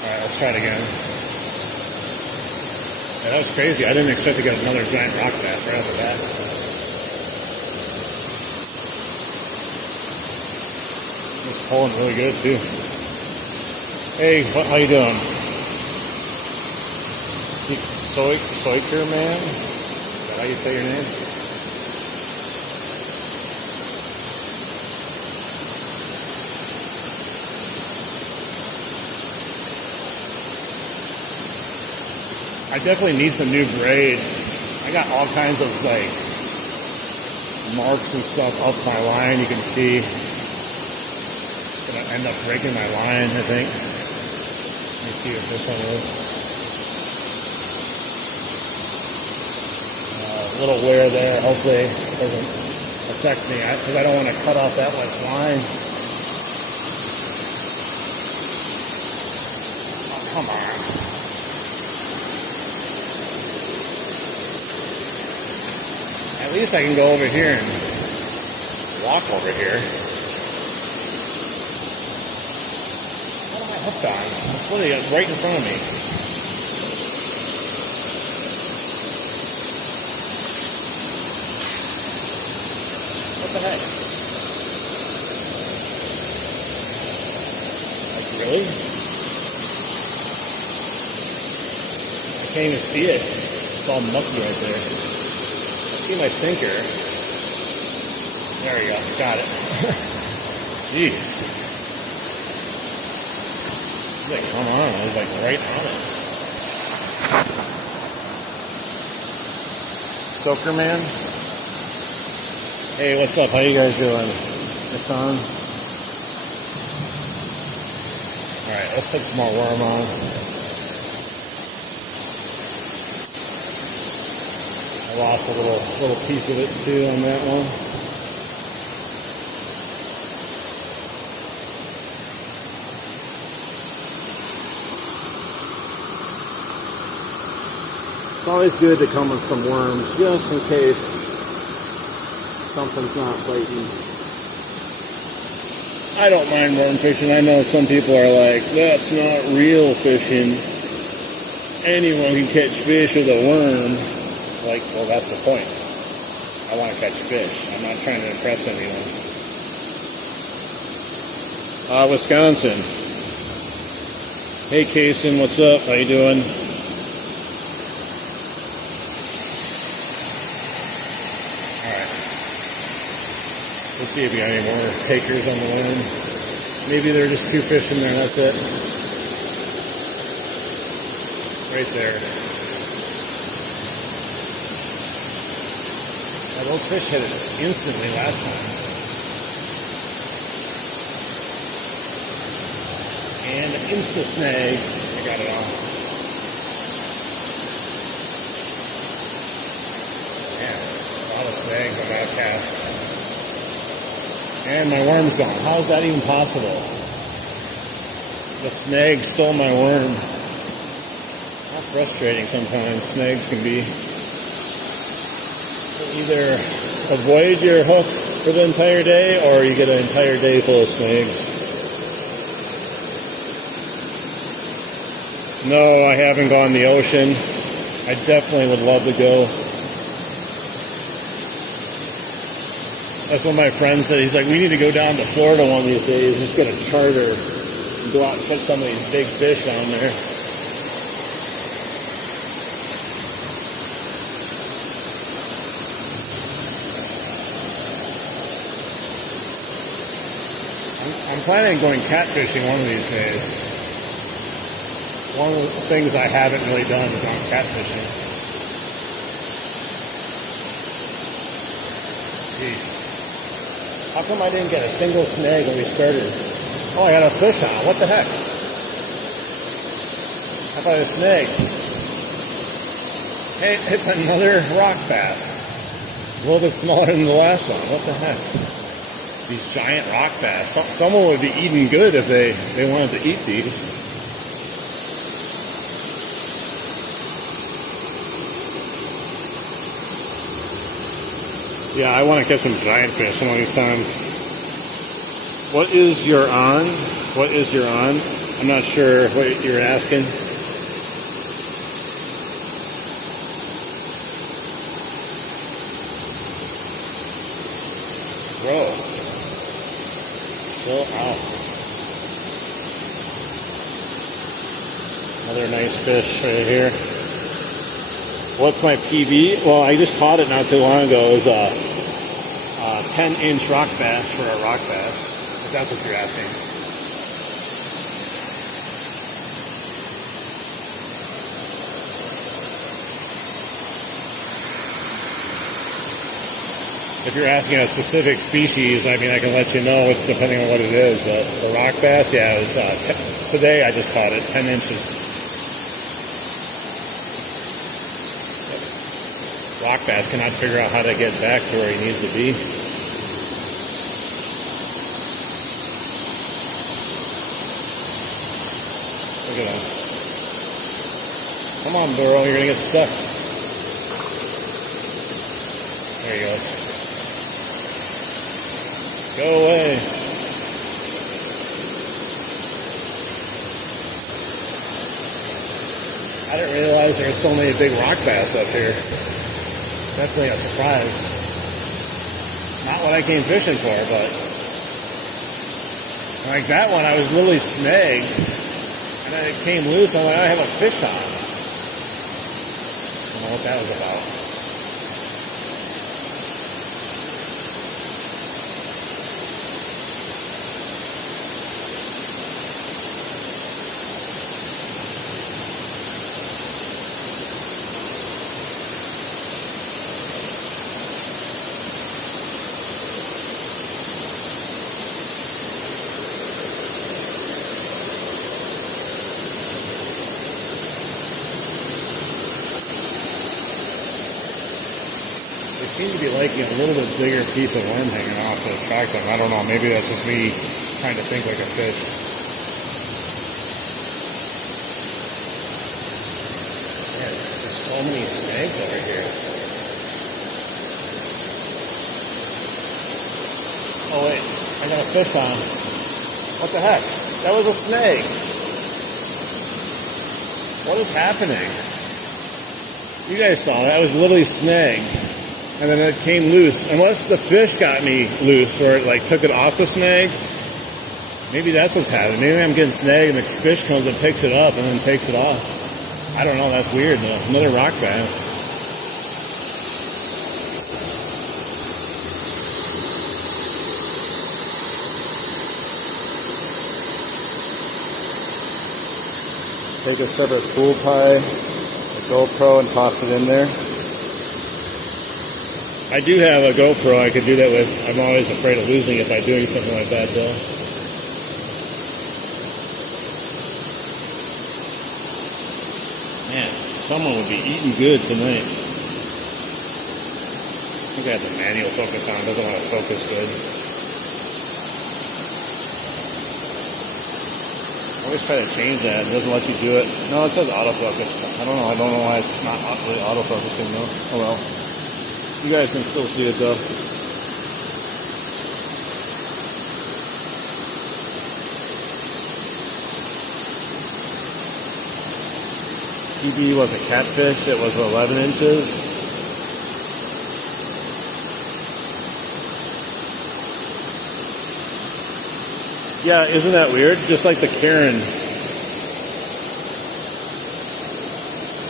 Alright, let's try it again. Yeah, that was crazy. I didn't expect to get another giant rock bass right off the bat. It's pulling really good too. Hey, how you doing? Soiker man? Is that how you say your name? I definitely need some new braid. I got all kinds of like marks and stuff up my line. You can see it's gonna end up breaking my line, I think. Let me see what this one is. A little wear there. Hopefully it doesn't affect me because I don't want to cut off that much line. Oh, come on. At least I can go over here and walk over here. What am I hooked on? It's literally right in front of me. What the heck? Like, really? I can't even see it. It's all mucky right there. I see my sinker. There we go. Got it. Jeez. It's like, come on. I was like right on it. Soaker man? Hey, what's up? How you guys doing? It's on. Alright, let's put some more worm on. I lost a little piece of it too on that one. It's always good to come with some worms just in case something's not biting. I don't mind worm fishing. I know some people are like, that's not real fishing. Anyone can catch fish with a worm. Like, well, that's the point. I want to catch fish. I'm not trying to impress anyone. Wisconsin. Hey, Kason, what's up? How you doing? Alright. Let's see if we got any more takers on the line. Maybe there are just 2 fish in there, that's it. Right there. Now, those fish hit it instantly last time. And an insta snag. I got it on. Man, a lot of snags on that cast. And my worm's gone. How is that even possible? The snag stole my worm. How frustrating sometimes snags can be. Either avoid your hook for the entire day, or you get an entire day full of snags. No, I haven't gone the ocean. I definitely would love to go. That's what my friend said. He's like, we need to go down to Florida one of these days, just get a charter and go out and catch some of these big fish down there. I'm planning on going catfishing one of these days. One of the things I haven't really done is gone catfishing. Jeez. How come I didn't get a single snag when we started? Oh, I got a fish on. What the heck? How about a snag? Hey, it's another rock bass. A little bit smaller than the last one. What the heck? These giant rock bass. Someone would be eating good if they wanted to eat these. Yeah, I want to catch some giant fish one of these times. What is your on? What is your on? I'm not sure what you're asking. Bro. Chill out. Another nice fish right here. What's my PB? Well, I just caught it not too long ago. It was a 10-inch rock bass for a rock bass, if that's what you're asking. If you're asking a specific species, I mean, I can let you know depending on what it is, but the rock bass, yeah, it was, today I just caught it, 10 inches. Rock bass cannot figure out how to get back to where he needs to be. Look at him. Come on, Burrow, you're gonna get stuck. There he goes. Go away. I didn't realize there were so many big rock bass up here. Definitely a surprise. Not what I came fishing for, but like that one, I was literally snagged, and then it came loose. I'm like, I have a fish on. I don't know what that was about. Seem to be liking a little bit bigger piece of worm hanging off to attract them. I don't know. Maybe that's just me trying to think like a fish. Man, there's so many snags over here. Oh wait, I got a fish on. What the heck? That was a snag. What is happening? You guys saw that. I was literally snagged. and then it came loose. Unless the fish got me loose, or it like took it off the snag. Maybe that's what's happening. Maybe I'm getting snagged and the fish comes and picks it up and then takes it off. I don't know. That's weird though. Another rock bass. Take a separate pool tie, a GoPro, and toss it in there. I do have a GoPro I could do that with. I'm always afraid of losing it by doing something like that though. Man, someone would be eating good tonight. I think I have the manual focus on. It doesn't want to focus good. I always try to change that. It doesn't let you do it. No, it says autofocus. I don't know. I don't know why it's not really autofocusing though. Oh well. You guys can still see it though. PB was a catfish. It was 11 inches. Yeah, isn't that weird? Just like the Karen.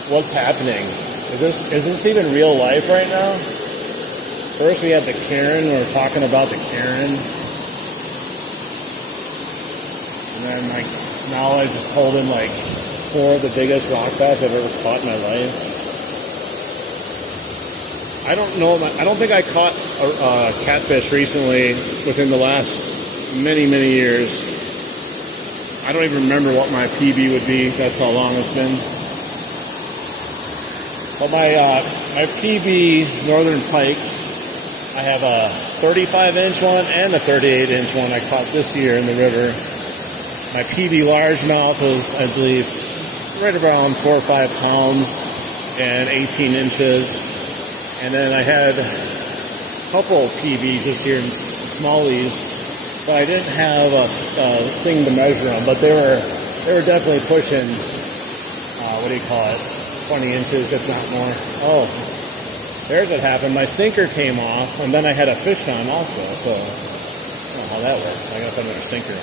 What's happening? Is this even real life right now? First we had the Karen, we were talking about the Karen. And then like now I just told him like 4 of the biggest rock bass I've ever caught in my life. I don't know, I don't think I caught a catfish recently within the last many years. I don't even remember what my PB would be. That's how long it's been. But my PB Northern Pike, I have a 35-inch one and a 38-inch one I caught this year in the river. My PB Largemouth was, I believe, right around 4 or 5 pounds and 18 inches. And then I had a couple PBs this year in smallies. But I didn't have a thing to measure them, but they were definitely pushing, what do you call it, 20 inches, if not more. Oh, there's what happened. My sinker came off, and then I had a fish on also, so I don't know how that works. I gotta put another sinker on.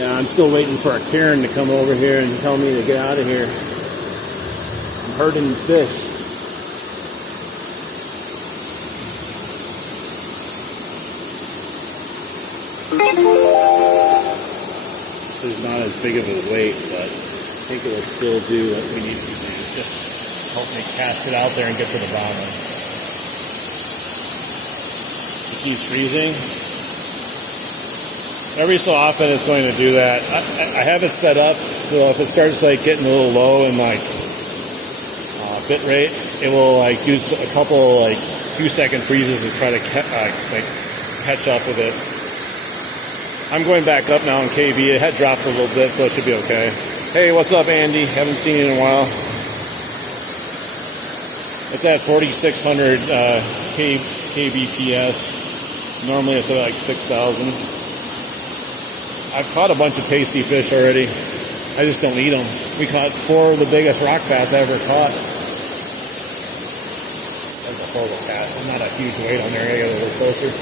Yeah, I'm still waiting for a Karen to come over here and tell me to get out of here. I'm herding fish. This is not as big of a weight, but I think it will still do what we need to do. Just help me cast it out there and get to the bottom. It keeps freezing. Every so often it's going to do that. I have it set up so if it starts like getting a little low in like bit rate, it will like use a couple like few-second freezes to try to catch up with it. I'm going back up now in KB. It had dropped a little bit, so it should be okay. Hey, what's up, Andy? Haven't seen you in a while. It's at 4,600 kbps. Normally it's at like 6,000. I've caught a bunch of tasty fish already. I just don't eat them. We caught 4 of the biggest rock bass I ever caught. That's a horrible cast. There's not a huge weight on there. I gotta get a little closer.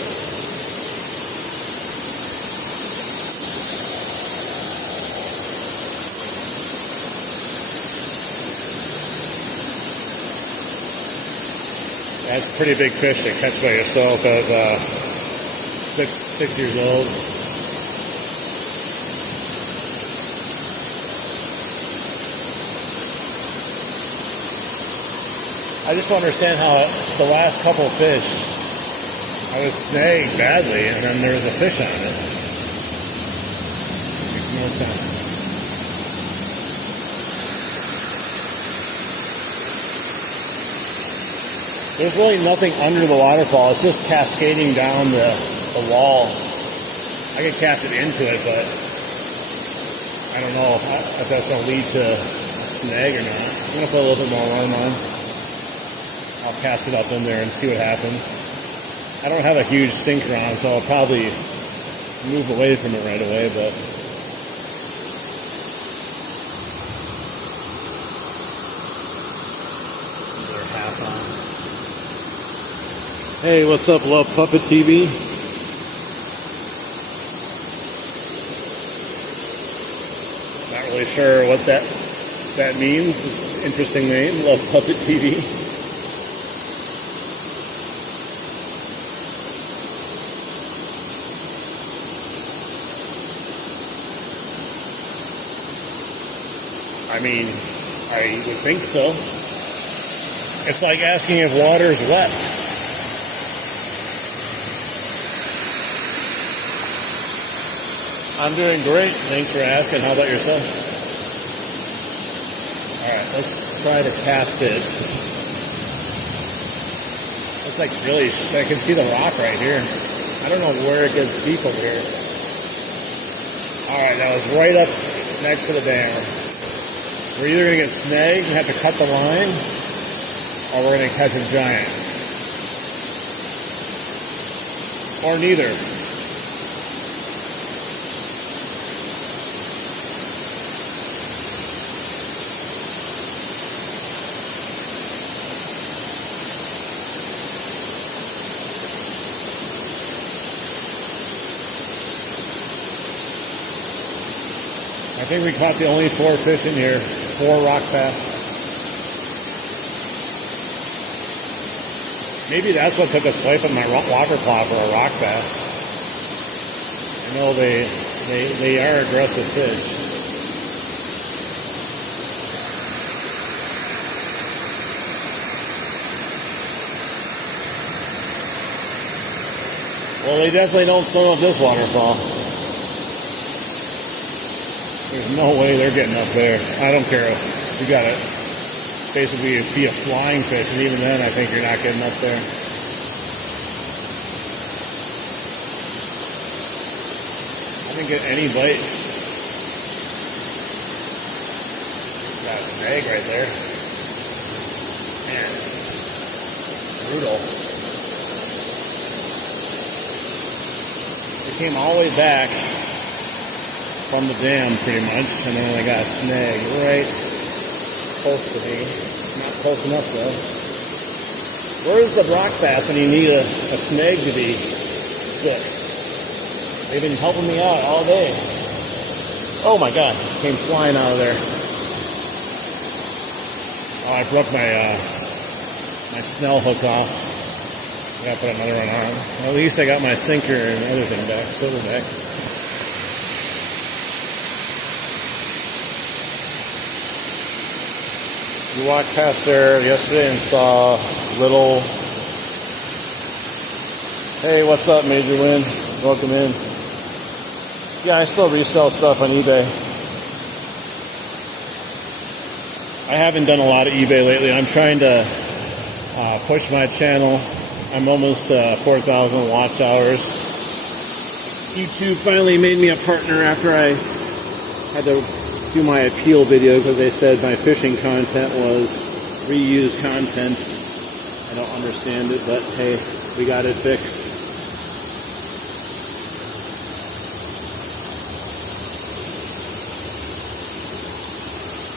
That's a pretty big fish to catch by yourself at 6 years old. I just don't understand how the last couple of fish, I was snagged badly and then there was a fish on it. Makes no sense. There's really nothing under the waterfall. It's just cascading down the wall. I could cast it into it, but I don't know if that's going to lead to a snag or not. I'm going to put a little bit more worm on. I'll cast it up in there and see what happens. I don't have a huge sinker on, so I'll probably move away from it right away, but Hey, what's up, Love Puppet TV? Not really sure what that means. It's an interesting name, Love Puppet TV. I mean, I would think so. It's like asking if water's wet. I'm doing great. Thanks for asking. How about yourself? Alright, let's try to cast it. It's like really, I can see the rock right here. I don't know where it gets deep over here. Alright, that was right up next to the dam. We're either going to get snagged and have to cut the line, or we're going to catch a giant. Or neither. I think we caught the only 4 fish in here. 4 rock bass. Maybe that's what took a swipe at my water claw for a rock bass. I know they are aggressive fish. Well, they definitely don't swim up this waterfall. There's no way they're getting up there. I don't care. You got it. Basically, it'd be a flying fish, and even then, I think you're not getting up there. I didn't get any bite. Got a snag right there. Man, brutal. They came all the way back from the dam, pretty much, and then I got a snag right close to me. Not close enough, though. Where's the rock bass when you need a snag to be fixed? They've been helping me out all day. Oh my god, came flying out of there. Oh, I broke my snell hook off. I gotta put another one on. Well, at least I got my sinker and other thing back, silverback. We walked past there yesterday and saw little. Hey, what's up, Major Win? Welcome in. Yeah, I still resell stuff on eBay. I haven't done a lot of eBay lately. I'm trying to push my channel. I'm almost 4,000 watch hours. YouTube finally made me a partner after I had to do my appeal video because they said my fishing content was reused content. I don't understand it, but hey, we got it fixed.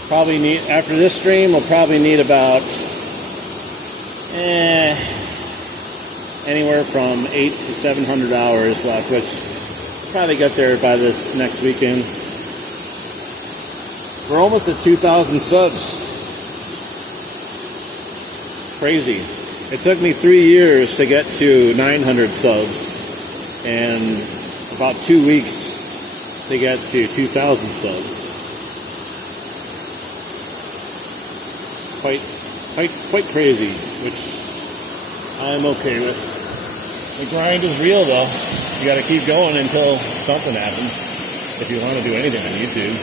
Probably need, after this stream, we'll probably need about anywhere from 800 to 700 hours left, which we'll probably get there by this next weekend. We're almost at 2,000 subs. Crazy. It took me 3 years to get to 900 subs, and about 2 weeks to get to 2,000 subs. Quite crazy, which I'm okay with. The grind is real, though. You got to keep going until something happens. If you want to do anything on YouTube.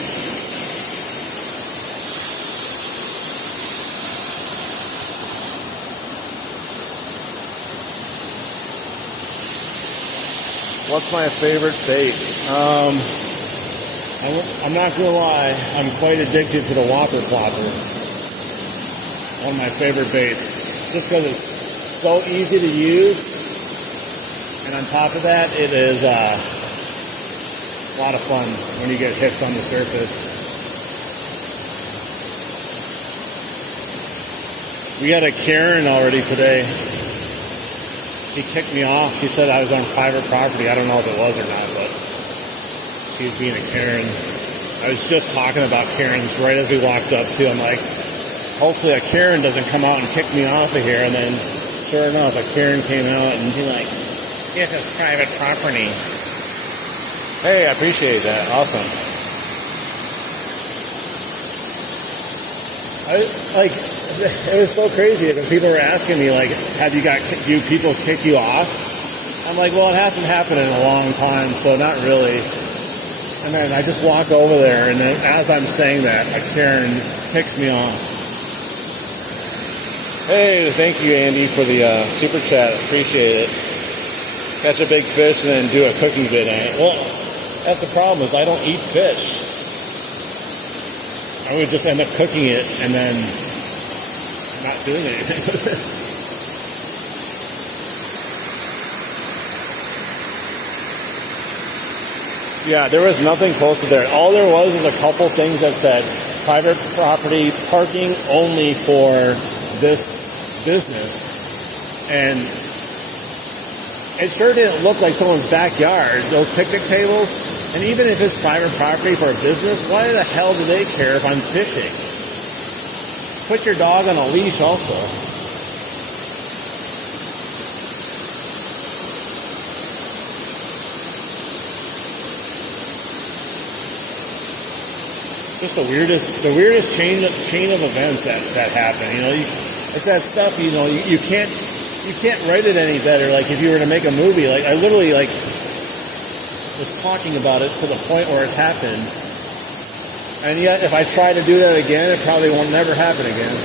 What's my favorite bait? I'm not gonna lie, I'm quite addicted to the whopper plopper. One of my favorite baits, just because it's so easy to use, and on top of that, it is a lot of fun when you get hits on the surface. We had a Karen already today. She kicked me off. She said I was on private property. I don't know if it was or not, but she was being a Karen. I was just talking about Karens right as we walked up to. I'm like, hopefully a Karen doesn't come out and kick me off of here. And then, sure enough, a Karen came out and she's like, this is private property. Hey, I appreciate that. Awesome. It was so crazy because people were asking me, like, do people kick you off? I'm like, well, it hasn't happened in a long time, so not really. And then I just walk over there, and then as I'm saying that, a Karen kicks me off. Hey, thank you, Andy, for the super chat. Appreciate it. Catch a big fish and then do a cooking vid on it. Well, that's the problem is I don't eat fish. I would just end up cooking it and then not doing anything with it. Yeah, there was nothing posted there. All there was a couple things that said private property, parking only for this business. And it sure didn't look like someone's backyard, those picnic tables. And even if it's private property for a business, why the hell do they care if I'm fishing? Put your dog on a leash also. Just the weirdest chain of events that happen. You know, it's that stuff. You know, you can't write it any better. Like if you were to make a movie, like I literally was talking about it to the point where it happened, and yet if I try to do that again, it probably won't never happen again.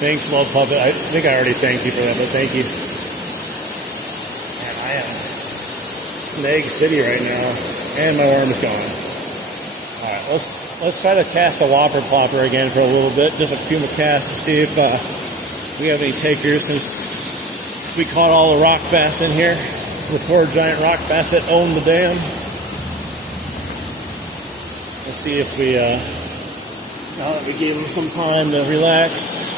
Thanks, Love Puppet. I think I already thanked you for that, but thank you. Man, I am Snag City right now, and my worm is gone. All right, let's try to cast a whopper plopper again for a little bit, just a few more casts to see if we have any takers since we caught all the rock bass in here. The 4 giant rock bass that own the dam. Let's see if we, now that we gave them some time to relax.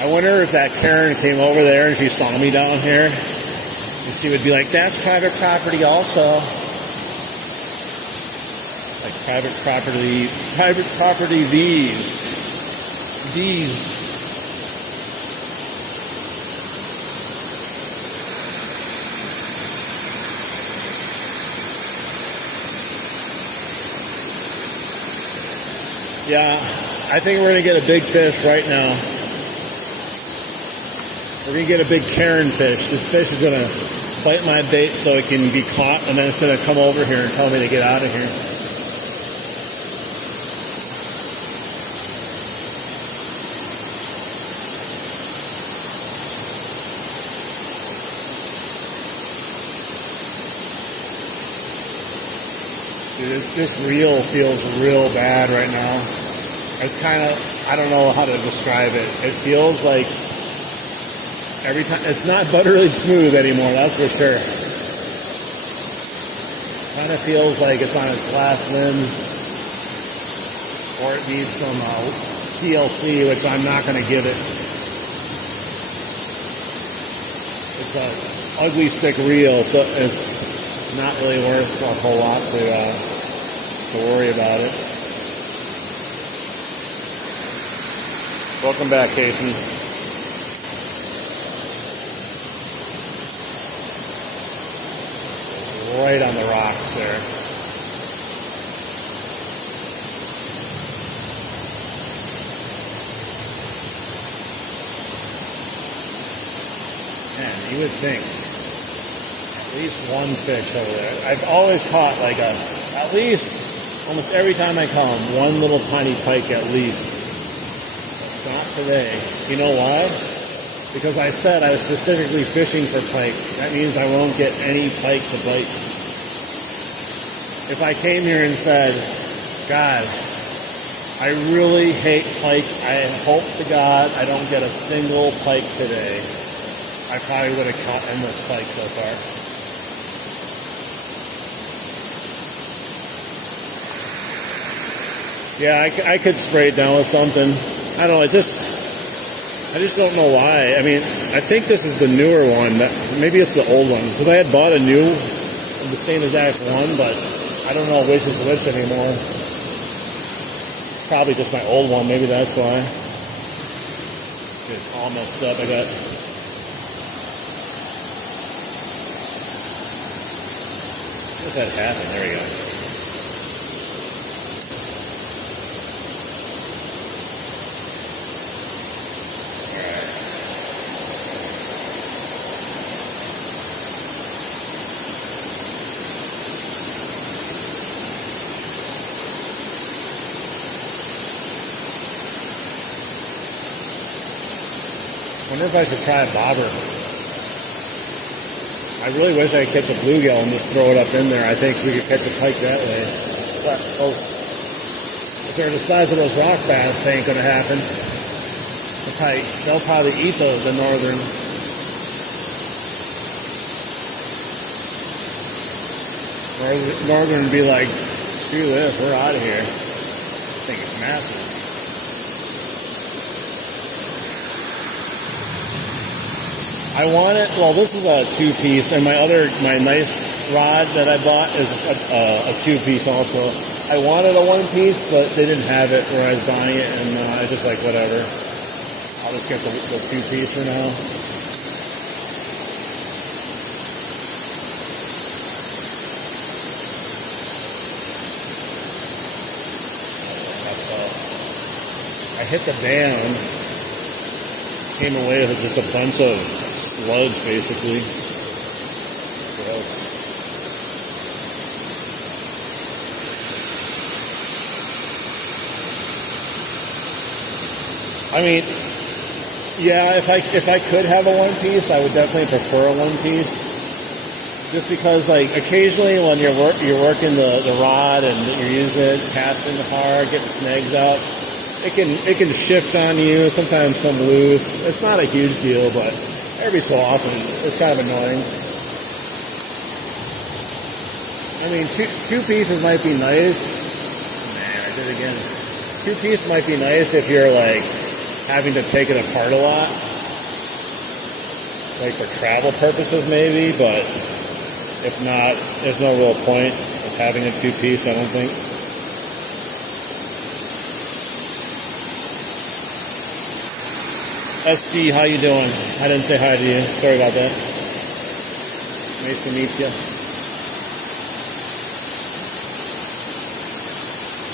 I wonder if that Karen came over there and she saw me down here. And she would be like, that's private property also. Like private property these. Yeah, I think we're going to get a big fish right now. We're going to get a big Karen fish. This fish is going to bite my bait so it can be caught, and then it's going to come over here and tell me to get out of here. Dude, this reel feels real bad right now. It's kind of, I don't know how to describe it. It feels like every time, it's not buttery smooth anymore, that's for sure. Kind of feels like it's on its last limbs, or it needs some TLC, which I'm not going to give it. It's an ugly stick reel, so it's not really worth a whole lot to worry about it. Welcome back, Casey. Right on the rocks there. Man, you would think at least one fish over there. I've always caught like at least almost every time I come, one little tiny pike at least. Not today. You know why? Because I said I was specifically fishing for pike. That means I won't get any pike to bite. If I came here and said, God, I really hate pike. I hope to God I don't get a single pike today. I probably would have caught endless pike so far. Yeah, I could spray it down with something. I don't know. I just don't know why. I mean, I think this is the newer one. Maybe it's the old one because I had bought a new, the same exact one, but I don't know which is which anymore. It's probably just my old one. Maybe that's why. It's all messed up. I got. What's that happen? There we go. I wonder if I should try a bobber. I really wish I could catch a bluegill and just throw it up in there. I think we could catch a pike that way. But if they're the size of those rock bass, they ain't gonna happen. The pike, they'll probably eat the northern. Northern would be like, screw this, we're out of here. I think it's massive. I want it, well, this is a 2-piece, and my nice rod that I bought is a 2-piece also. I wanted a 1-piece, but they didn't have it where I was buying it, and I was just like, whatever. I'll just get the 2-piece for now. I hit the dam, came away with just a bunch of sludge, basically. Gross. I mean, yeah, if I could have a 1-piece, I would definitely prefer a 1-piece. Just because, like, occasionally when you're working the rod and you're using it, casting hard, getting snags out, it can shift on you, sometimes come loose. It's not a huge deal, but every so often it's kind of annoying. I mean, two pieces might be nice. Man, I did it again. 2-piece might be nice if you're like having to take it apart a lot, like for travel purposes maybe, but if not, there's no real point of having a 2-piece, I don't think. SB, how you doing? I didn't say hi to you. Sorry about that. Nice to meet you.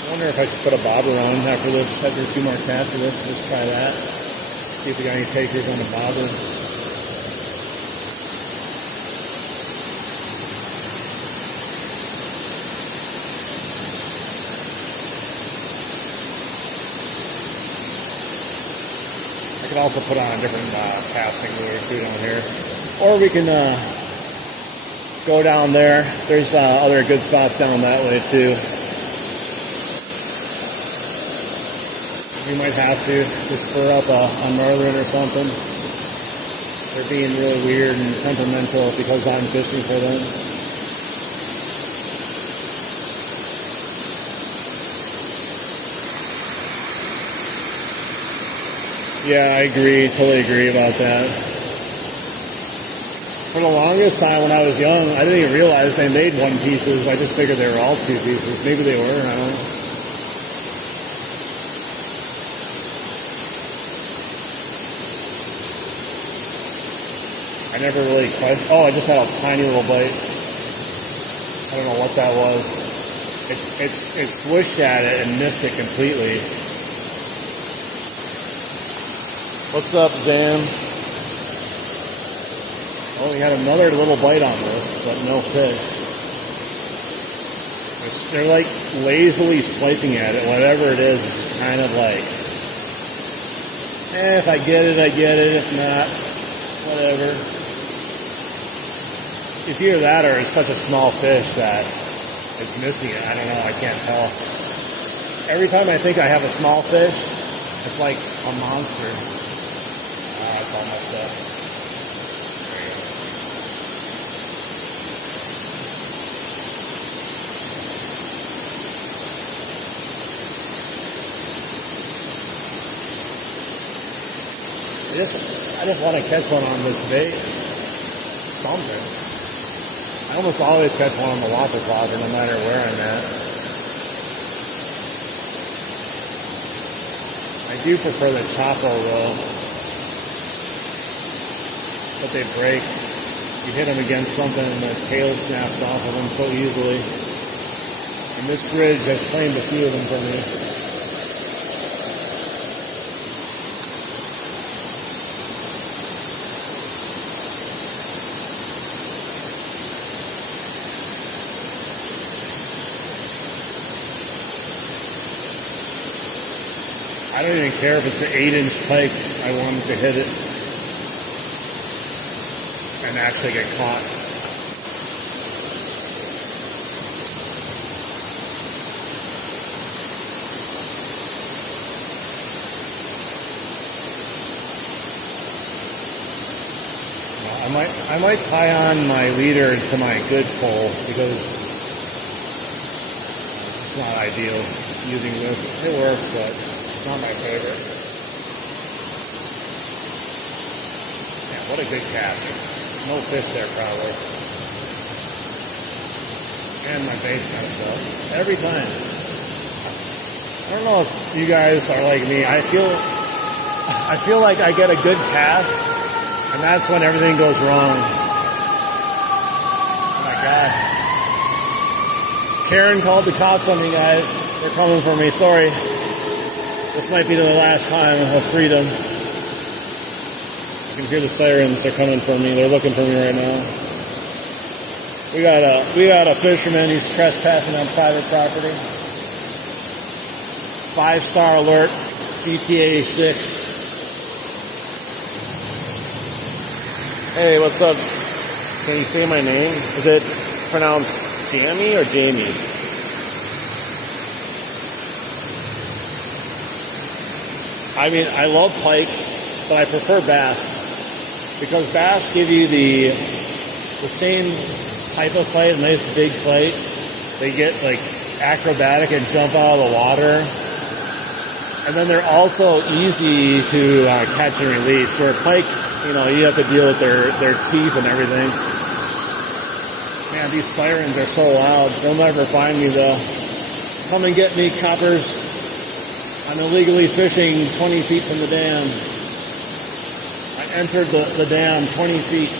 I wonder if I should put a bobber on after this. After a few more casts of this, just try that. See if we got any takers on the bobber. I could also put on a different casting lure too down here. Or we can go down there. There's other good spots down that way too. We might have to just spur up a northern or something. They're being really weird and temperamental because I'm fishing for them. Yeah, I agree. Totally agree about that. For the longest time when I was young, I didn't even realize they made 1-pieces. I just figured they were all 2-pieces. Maybe they were. I don't know. I never really questioned. Oh, I just had a tiny little bite. I don't know what that was. It swished at it and missed it completely. What's up, Zam? Oh, we had another little bite on this, but no fish. They're like lazily swiping at it. Whatever it is, it's just kind of like, if I get it, I get it. If not, whatever. It's either that or it's such a small fish that it's missing it. I don't know. I can't tell. every time I think I have a small fish, it's like a monster. Ah, it's all messed up. I just want to catch one on this bait. Something. I almost always catch one on the water clogger no matter where I'm at. I do prefer the Chapo though. But they break. You hit them against something and the tail snaps off of them so easily. And this bridge has claimed a few of them for me. I don't even care if it's an 8-inch pike. I want to hit it and actually get caught. I might tie on my leader to my good pole because it's not ideal using this. It works, but it's not my favorite. Man, what a good cast. No fish there probably. And my bait's messed up. Every time. I don't know if you guys are like me. I feel like I get a good cast and that's when everything goes wrong. Oh my God. Karen called the cops on me, guys. They're coming for me. Sorry. This might be the last time of freedom. I can hear the sirens. They're coming for me. They're looking for me right now. We got a fisherman. He's trespassing on private property. 5-star alert. GTA 6. Hey, what's up? Can you say my name? Is it pronounced Jamie or Jamie? I mean, I love pike, but I prefer bass. Because bass give you the same type of fight, a nice big fight. They get like acrobatic and jump out of the water. And then they're also easy to catch and release. Where pike, you know, you have to deal with their teeth and everything. Man, these sirens are so loud. They'll never find me though. Come and get me, coppers. I'm illegally fishing 20 feet from the dam. I entered the dam 20 feet.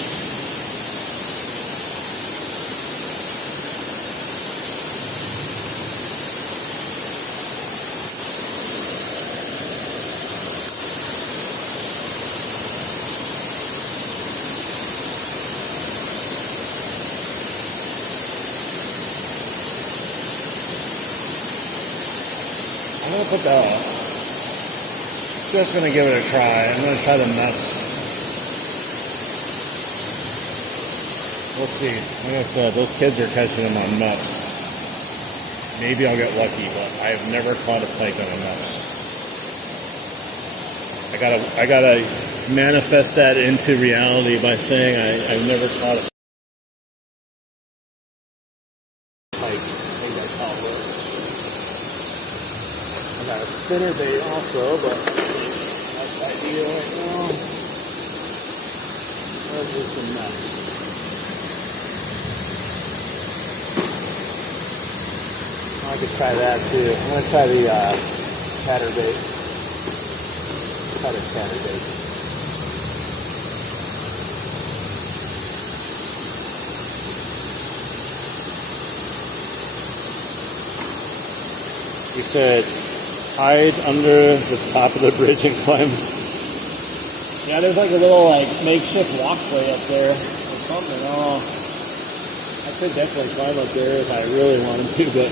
I'm going to put that off. Just going to give it a try. I'm going to try the nuts. We'll see. Like I said, those kids are catching them on nuts. Maybe I'll get lucky, but I have never caught a pike on a nuts. I gotta manifest that into reality by saying I've never caught a pike. I think that's how it works. I got a spinner bait also, but that's ideal right now. There's just some nuts. I could try that too. I'm going to try the chatterbait. Try the chatterbait. You said hide under the top of the bridge and climb. Yeah, there's like a little like makeshift walkway up there or something. Oh, I could definitely climb up there if I really wanted to, but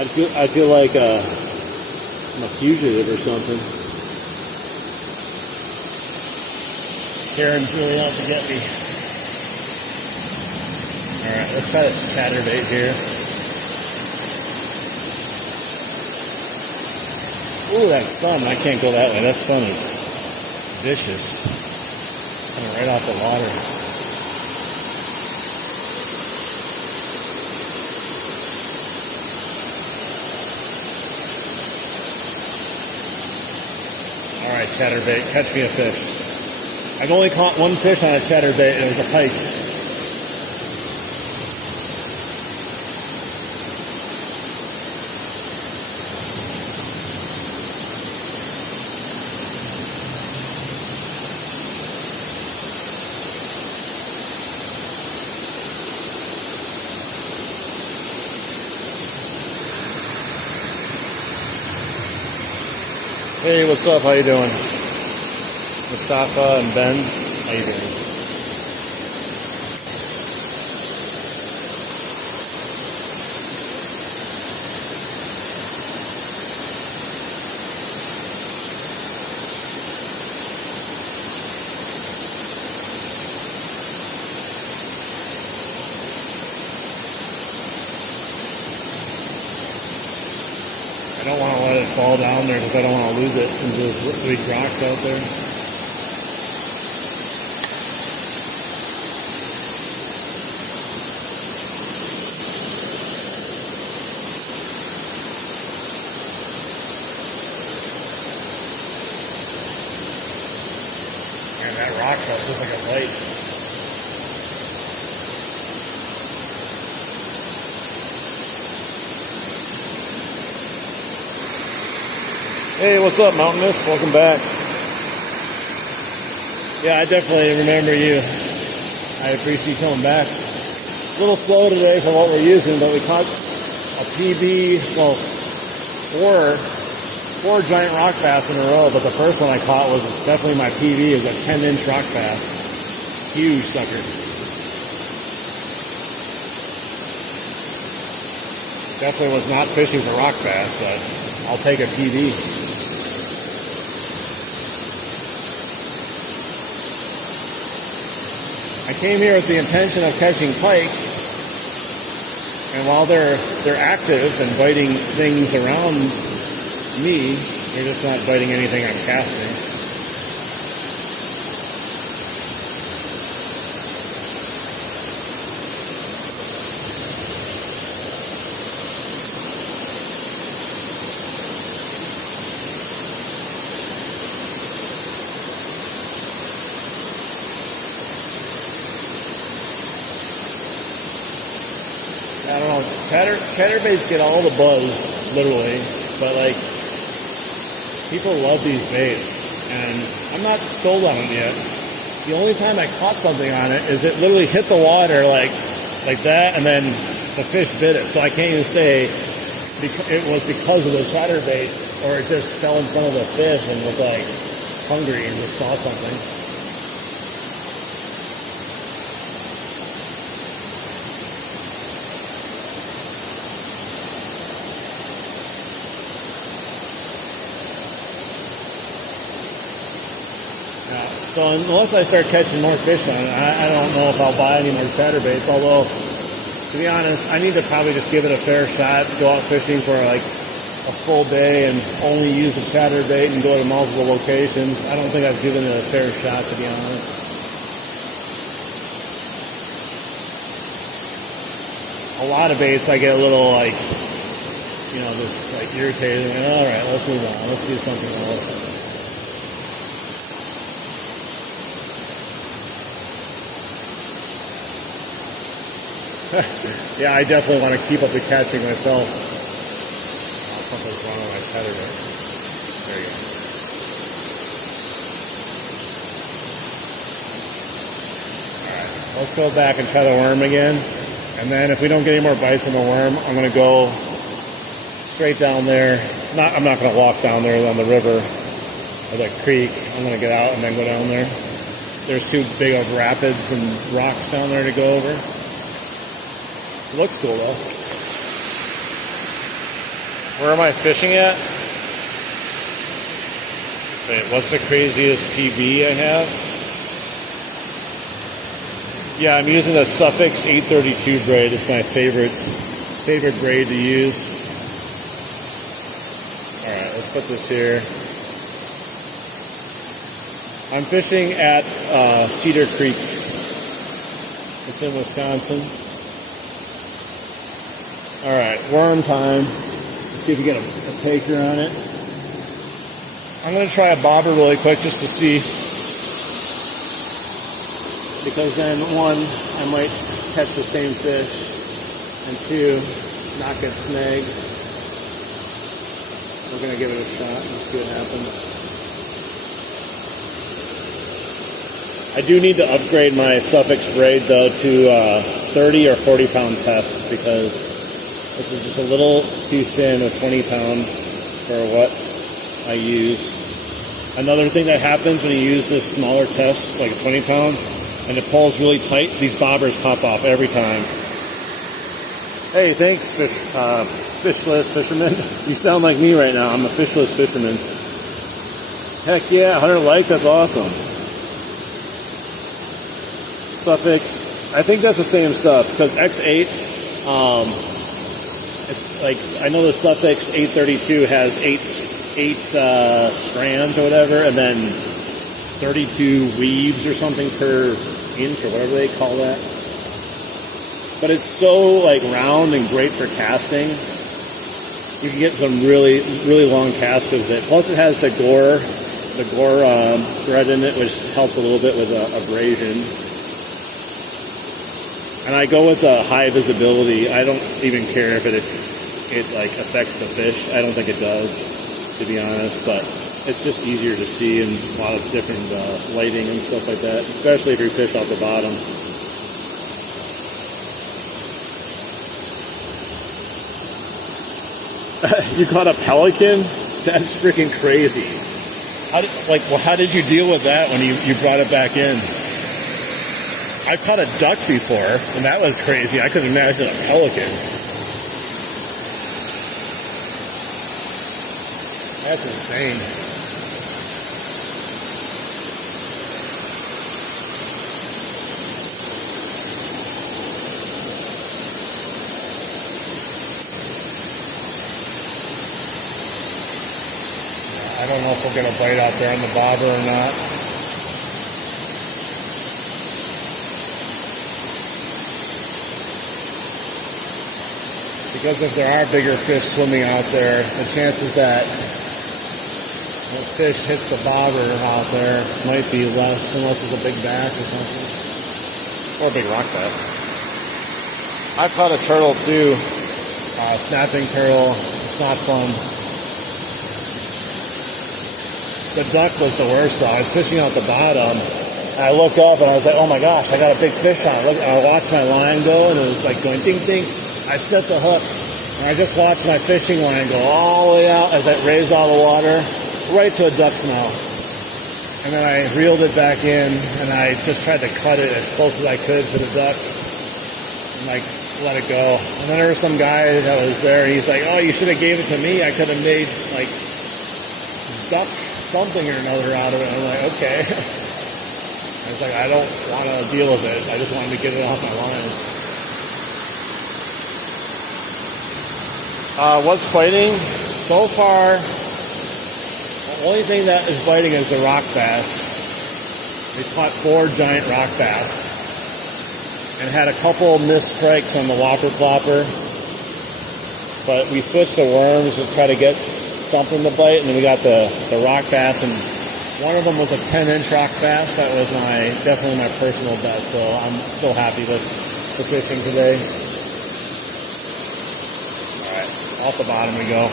I feel like I'm a fugitive or something. Karen's really out to get me. Alright, let's try this chatterbait here. Ooh, that sun. I can't go that way. That sun is vicious. Coming right off the water. Alright, chatterbait, catch me a fish. I've only caught one fish on a chatterbait, and it was a pike. Hey, what's up? How you doing? Mustafa and Ben, how you doing? I don't want to let it fall down there because I don't want to lose it into those big rocks out there. Man, that rock felt just like a light. Hey, what's up, Mountain Mist? Welcome back. Yeah, I definitely remember you. I appreciate you coming back. A little slow today for what we're using, but we caught a PB, well, four giant rock bass in a row, but the first one I caught was definitely my PB. It was a 10-inch rock bass. Huge sucker. Definitely was not fishing for rock bass, but I'll take a PB. I came here with the intention of catching pike, and while they're active and biting things around me, they're just not biting anything I'm casting. I don't know, chatterbaits get all the buzz, literally, but like, people love these baits, and I'm not sold on them yet. The only time I caught something on it is it literally hit the water like that, and then the fish bit it. So I can't even say it was because of the chatterbait, or it just fell in front of the fish and was like hungry and just saw something. So unless I start catching more fish on it, I don't know if I'll buy any more chatterbaits. Although, to be honest, I need to probably just give it a fair shot, go out fishing for like a full day and only use the chatterbait and go to multiple locations. I don't think I've given it a fair shot, to be honest. A lot of baits I get a little like, just like irritated. All right, let's move on. Let's do something else. Yeah, I definitely want to keep up the catching myself. Oh, something's wrong with my chatterbait. There you go. Alright, let's go back and try the worm again. And then if we don't get any more bites from the worm, I'm going to go straight down there. I'm not going to walk down there on the river or that creek. I'm going to get out and then go down there. There's too big of rapids and rocks down there to go over. It looks cool though. Where am I fishing at? Wait, what's the craziest PB I have? Yeah, I'm using the Suffix 832 braid. It's my favorite braid to use. Alright, let's put this here. I'm fishing at Cedar Creek. It's in Wisconsin. Alright, worm time. Let's see if we get a taker on it. I'm going to try a bobber really quick just to see. Because then, one, I might catch the same fish. And two, not get snagged. We're going to give it a shot and see what happens. I do need to upgrade my suffix braid though to 30 or 40 pound test because this is just a little too thin, a 20 pound for what I use. Another thing that happens when you use this smaller test, like a 20 pound, and it pulls really tight, these bobbers pop off every time. Hey, thanks, fishless fisherman. You sound like me right now. I'm a fishless fisherman. Heck yeah, 100 likes, that's awesome. Suffix, I think that's the same stuff, because X8, it's like, I know the suffix 832 has eight strands or whatever, and then 32 weaves or something per inch or whatever they call that. But it's so like round and great for casting. You can get some really, really long casts with it. Plus it has the gore thread in it, which helps a little bit with abrasion. And I go with a high visibility. I don't even care if it like affects the fish. I don't think it does, to be honest. But it's just easier to see in a lot of different lighting and stuff like that, especially if you fish off the bottom. You caught a pelican? That's freaking crazy. How did you deal with that when you brought it back in? I caught a duck before, and that was crazy. I couldn't imagine a pelican. That's insane. I don't know if we'll get a bite out there on the bobber or not. Because if there are bigger fish swimming out there, the chances that the fish hits the bobber out there might be less, unless it's a big bass or something. Or a big rock bass. I've caught a turtle too, snapping turtle. It's not fun. The duck was the worst though. I was fishing out the bottom, and I looked up and I was like, oh my gosh, I got a big fish on it. I watched my line go, and it was like going ding ding. I set the hook, and I just watched my fishing line go all the way out as it raised out of the water, right to a duck's mouth. And then I reeled it back in, and I just tried to cut it as close as I could to the duck, and like let it go. And then there was some guy that was there, and he's like, oh, you should have gave it to me. I could have made like duck something or another out of it. And I'm like, okay. I was like, I don't want to deal with it. I just wanted to get it off my line. What's biting? So far, the only thing that is biting is the rock bass. We caught 4 giant rock bass and had a couple missed strikes on the whopper plopper. But we switched to worms to try to get something to bite, and then we got the rock bass, and one of them was a 10-inch rock bass. That was definitely my personal best, so I'm still happy with the fishing today. Off the bottom we go.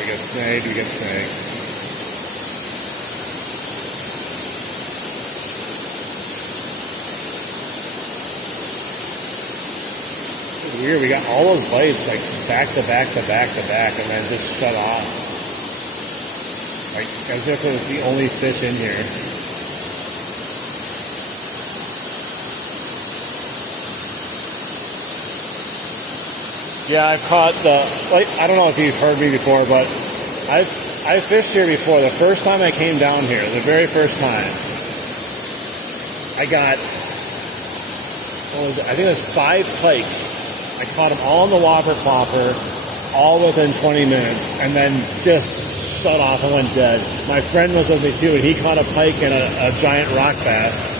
We get snagged, we get snagged. It's weird, we got all those bites like back to back to back to back, and then just shut off. Like as if it was the only fish in here. Yeah, I've caught I don't know if you've heard me before, but I've fished here before. The first time I came down here, the very first time, I got, I think it was 5 pike I caught them all in the whopper plopper, all within 20 minutes, and then just shut off and went dead. My friend was with me too, and he caught a pike and a giant rock bass.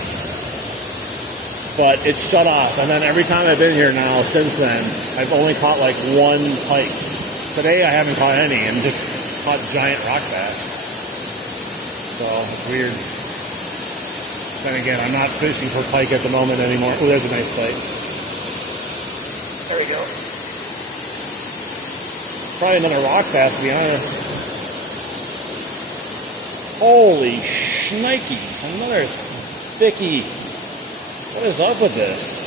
But it shut off, and then every time I've been here now since then, I've only caught like one pike. Today I haven't caught any, and just caught giant rock bass. So it's weird. Then again, I'm not fishing for pike at the moment anymore. Oh, there's a nice pike. There we go. Probably another rock bass, to be honest. Holy shnikes! Another thicky. What is up with this?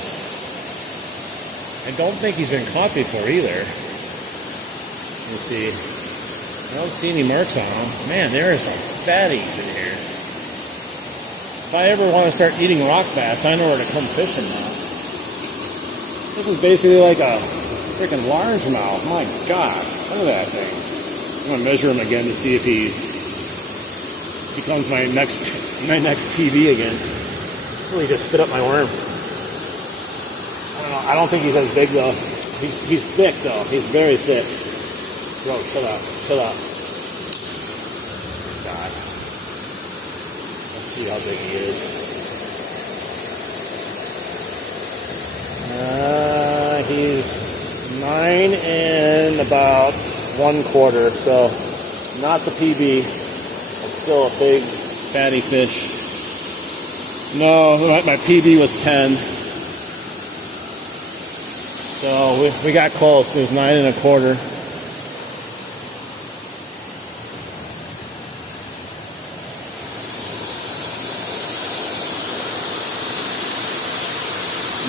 I don't think he's been caught before either. Let me see. I don't see any marks on him. Man, there are some fatties in here. If I ever want to start eating rock bass, I know where to come fishing now. This is basically like a freaking largemouth. My God, look at that thing. I'm gonna measure him again to see if he becomes my next PB again. Really just spit up my worm. I don't know. I don't think he's as big though. He's thick though. He's very thick. Bro, shut up. Shut up. God. Let's see how big he is. He's 9 and about 1/4. So not the PB. But still a big fatty fish. No, my PB was 10. So we got close. It was 9 1/4.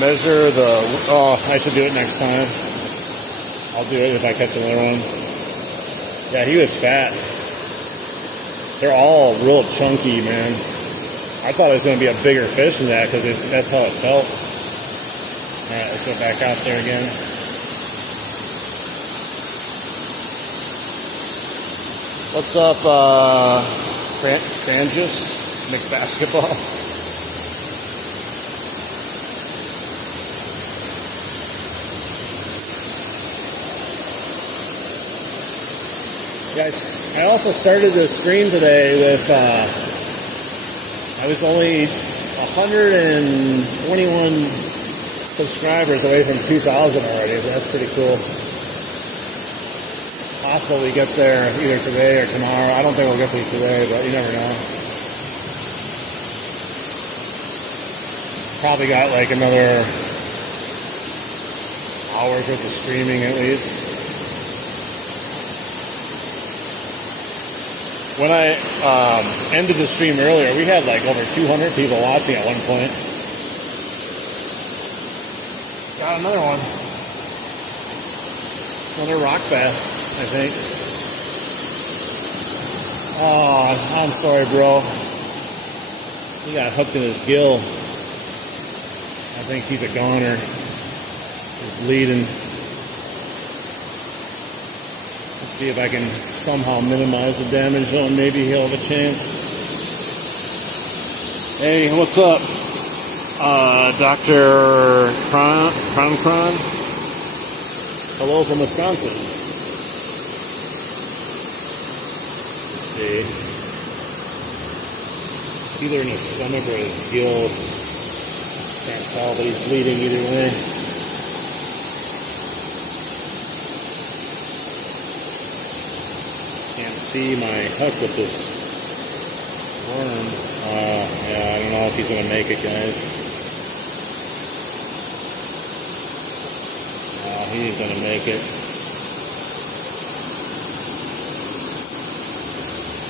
Measure the... Oh, I should do it next time. I'll do it if I catch another one. Yeah, he was fat. They're all real chunky, man. I thought it was going to be a bigger fish than that because that's how it felt. Alright, let's go back out there again. What's up, Franjus? Mixed basketball. Guys, I also started the stream today with... I was only 121 subscribers away from 2,000 already, so that's pretty cool. Possible we get there either today or tomorrow. I don't think we'll get there today, but you never know. Probably got like another hour's worth of streaming at least. When I ended the stream earlier, we had like over 200 people watching at one point. Got another one. Another rock bass, I think. Oh, I'm sorry, bro. He got hooked in his gill. I think he's a goner. He's bleeding. Let's see if I can somehow minimize the damage on him. Maybe he'll have a chance. Hey, what's up? Dr. Kron? Hello from Wisconsin. Let's see. It's either in his stomach or his gill. Can't tell, but he's bleeding either way. See my hook with this worm. Yeah, I don't know if he's gonna make it, guys. He's gonna make it.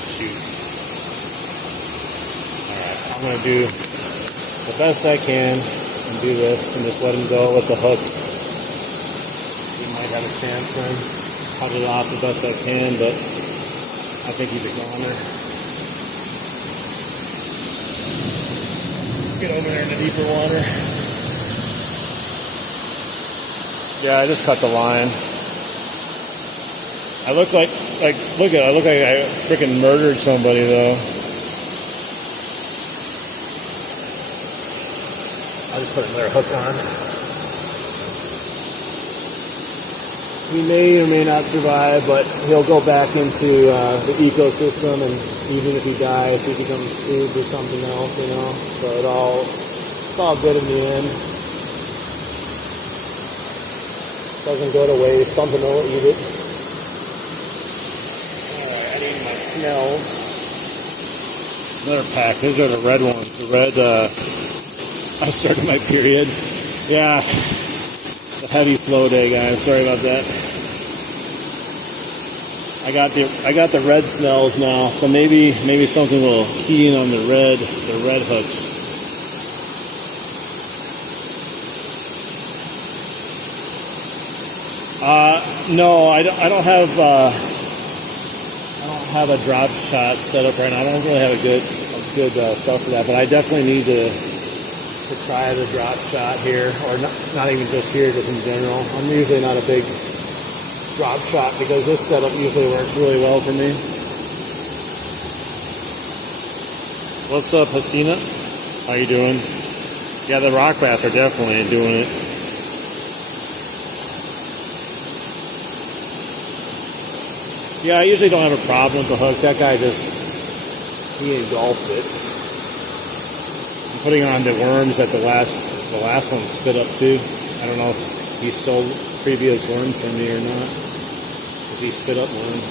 Shoot. Alright, I'm gonna do the best I can and do this and just let him go with the hook. He might have a chance then. Cut it off the best I can, but I think he's a goner. Get over there in the deeper water. Yeah, I just cut the line. I look like I look like I freaking murdered somebody though. I'll just put another hook on. He may or may not survive, but he'll go back into the ecosystem, and even if he dies, he becomes food for something else, you know. So it's all good in the end. Doesn't go to waste. Something will eat it. All right, I need my snails. Another pack. These are the red ones. The red. I started my period. Yeah. It's a heavy flow day, guys. Sorry about that. I got the red snails now, so maybe something will key in on the red hooks. No, I don't have a drop shot set up right now. I don't really have a good stuff for that, but I definitely need to try the drop shot here, or not even just here, just in general. I'm usually not a big drop shot because this setup usually works really well for me. What's up, Hasina? How you doing? Yeah, the rock bass are definitely doing it. Yeah, I usually don't have a problem with the hooks. That guy he engulfed it. I'm putting on the worms that the last one spit up too. I don't know if he stole previous worms from me or not. Because he spit up worms.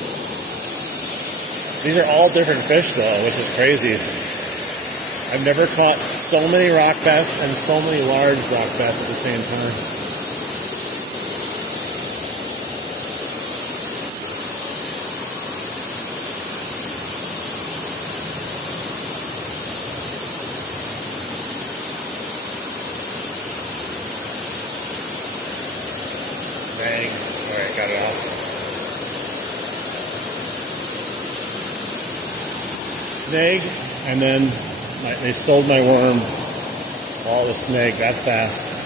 These are all different fish though, which is crazy. I've never caught so many rock bass and so many large rock bass at the same time. Snag. Alright, got it out. Snag, and then they sold my worm, all the snag that fast.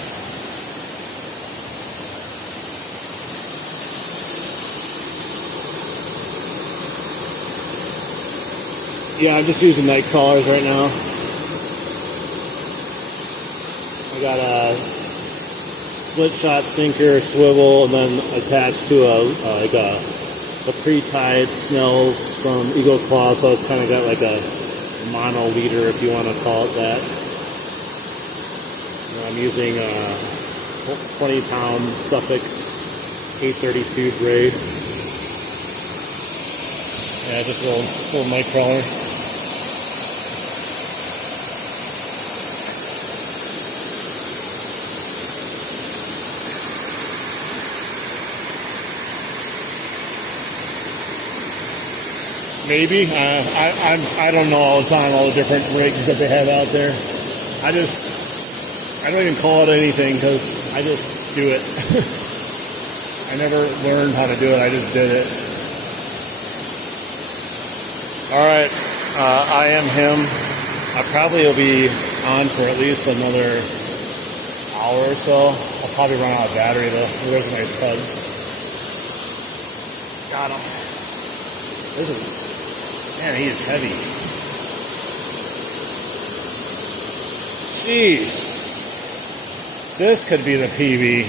Yeah, I'm just using night crawlers right now. I got a split shot sinker, swivel, and then attached to a pre-tied Snells from Eagle Claw, so it's kind of got like a mono leader, if you want to call it that. And I'm using a 20-pound Suffix 832 braid. Yeah, just a little night crawler. Maybe. I don't know all the time, all the different rigs that they have out there. I don't even call it anything because I just do it. I never learned how to do it, I just did it. Alright, I am him. I probably will be on for at least another hour or so. I'll probably run out of battery though. There's a nice pug. Got him. Man, he is heavy. Jeez. This could be the PB.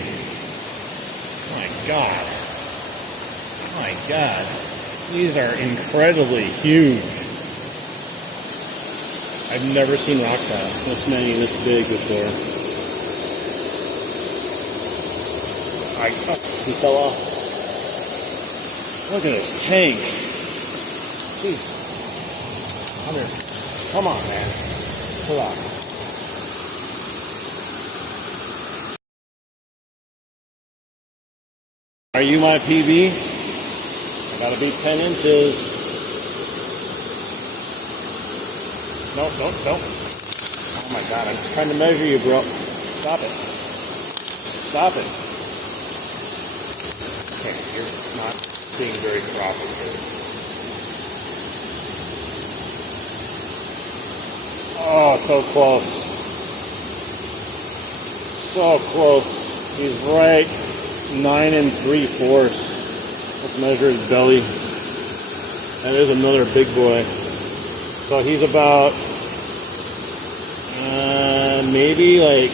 My God. My God. These are incredibly huge. I've never seen rock bass this many, this big before. He fell off. Look at this tank. Jeez. Come on, man. Pull out. Are you my PB? I gotta be 10 inches. Nope. Oh my God, I'm trying to measure you, bro. Stop it. Okay, you're not being very cooperative. Oh, so close. So close. He's right 9 3/4. Let's measure his belly. That is another big boy. So he's about maybe like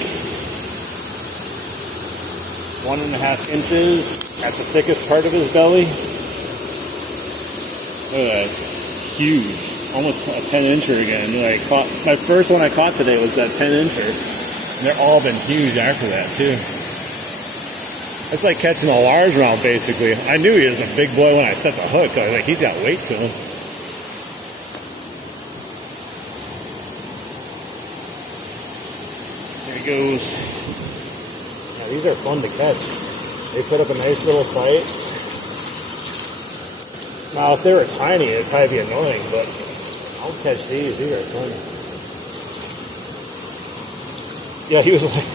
1.5 inches at the thickest part of his belly. Look at that, huge, almost a 10-incher again. My first one I caught today was that 10-incher, and they're all been huge after that too. It's like catching a largemouth basically. I knew he was a big boy when I set the hook. I was like, he's got weight to him. There he goes. Now, these are fun to catch. They put up a nice little fight. Now, if they were tiny, it'd probably be annoying, but I'll catch these. These are fun. Yeah, he was like,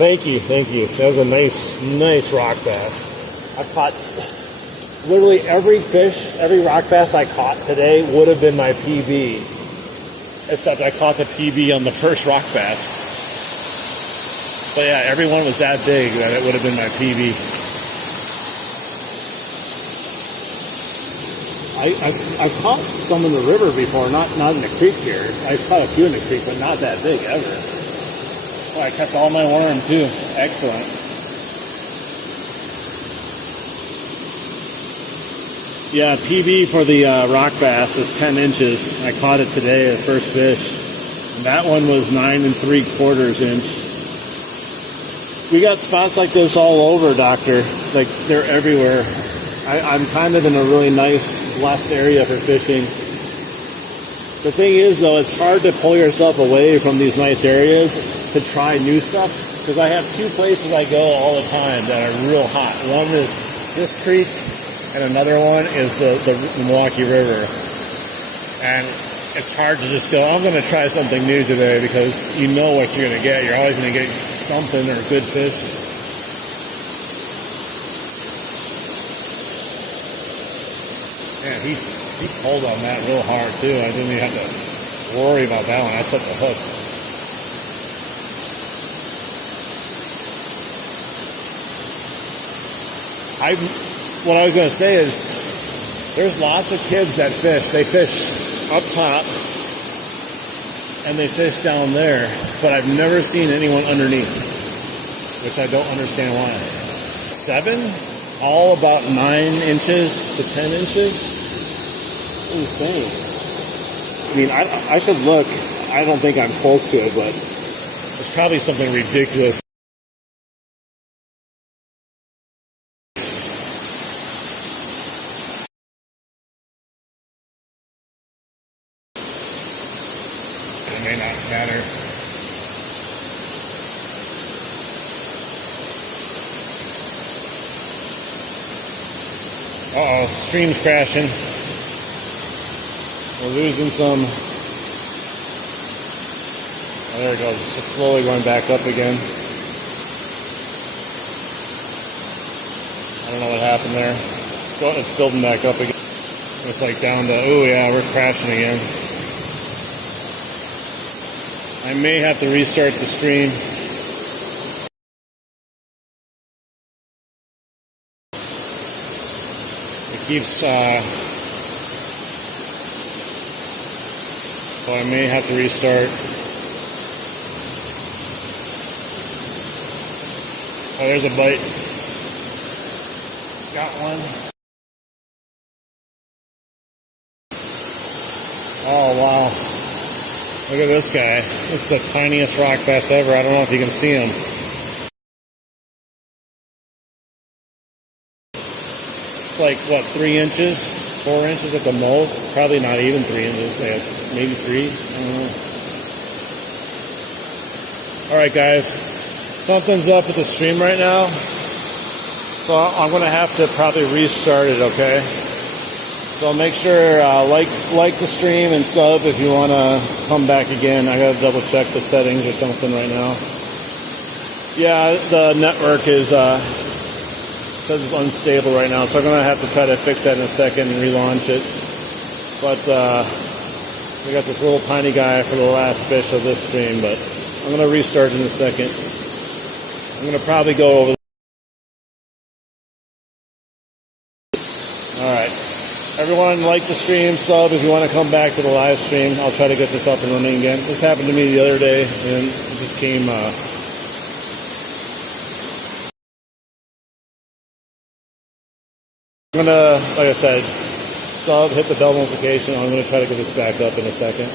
thank you. That was a nice rock bass. I caught literally every fish, every rock bass I caught today would have been my PB. Except I caught the PB on the first rock bass. But yeah, every one was that big that it would have been my PB. I caught some in the river before, not in the creek here. I caught a few in the creek, but not that big ever. Oh, I kept all my worm too. Excellent. Yeah, PB for the rock bass is 10 inches. I caught it today, the first fish. And that one was 9 3/4 inch. We got spots like this all over, Doctor. Like, they're everywhere. I'm kind of in a really nice, blessed area for fishing. The thing is, though, it's hard to pull yourself away from these nice areas to try new stuff, because I have 2 places I go all the time that are real hot. One is this creek, and another one is the Milwaukee River. And it's hard to just go, I'm going to try something new today, because you know what you're going to get. You're always going to get something or good fish. Man, he pulled on that real hard too. I didn't even have to worry about that one. I set the hook. What I was going to say is, there's lots of kids that fish. They fish up top and they fish down there, but I've never seen anyone underneath, which I don't understand why. 7? All about 9 inches to 10 inches? Insane. I mean, I should look. I don't think I'm close to it, but it's probably something ridiculous. It may not matter. Uh-oh, stream's crashing. We're losing some. Oh, there it goes. It's slowly going back up again. I don't know what happened there. It's building back up again. It's like down to, oh yeah, we're crashing again. I may have to restart the stream. It keeps, so I may have to restart. Oh, there's a bite. Got one. Oh, wow. Look at this guy. This is the tiniest rock bass ever. I don't know if you can see him. It's like, what, 3 inches? 4 inches at the most? Probably not even 3 inches. Maybe 3. I don't know. Alright, guys. Something's up with the stream right now. So I'm going to have to probably restart it, okay? So make sure, like the stream and sub if you want to come back again. I got to double check the settings or something right now. Yeah, the network is, says it's unstable right now, so I'm going to have to try to fix that in a second and relaunch it. But we got this little tiny guy for the last fish of this stream, but I'm going to restart in a second. I'm going to probably go over. Alright. Everyone, like the stream, sub if you want to come back to the live stream. I'll try to get this up and running again. This happened to me the other day, and it just came I'm gonna, like I said, sub, hit the bell notification. I'm gonna try to get this back up in a second.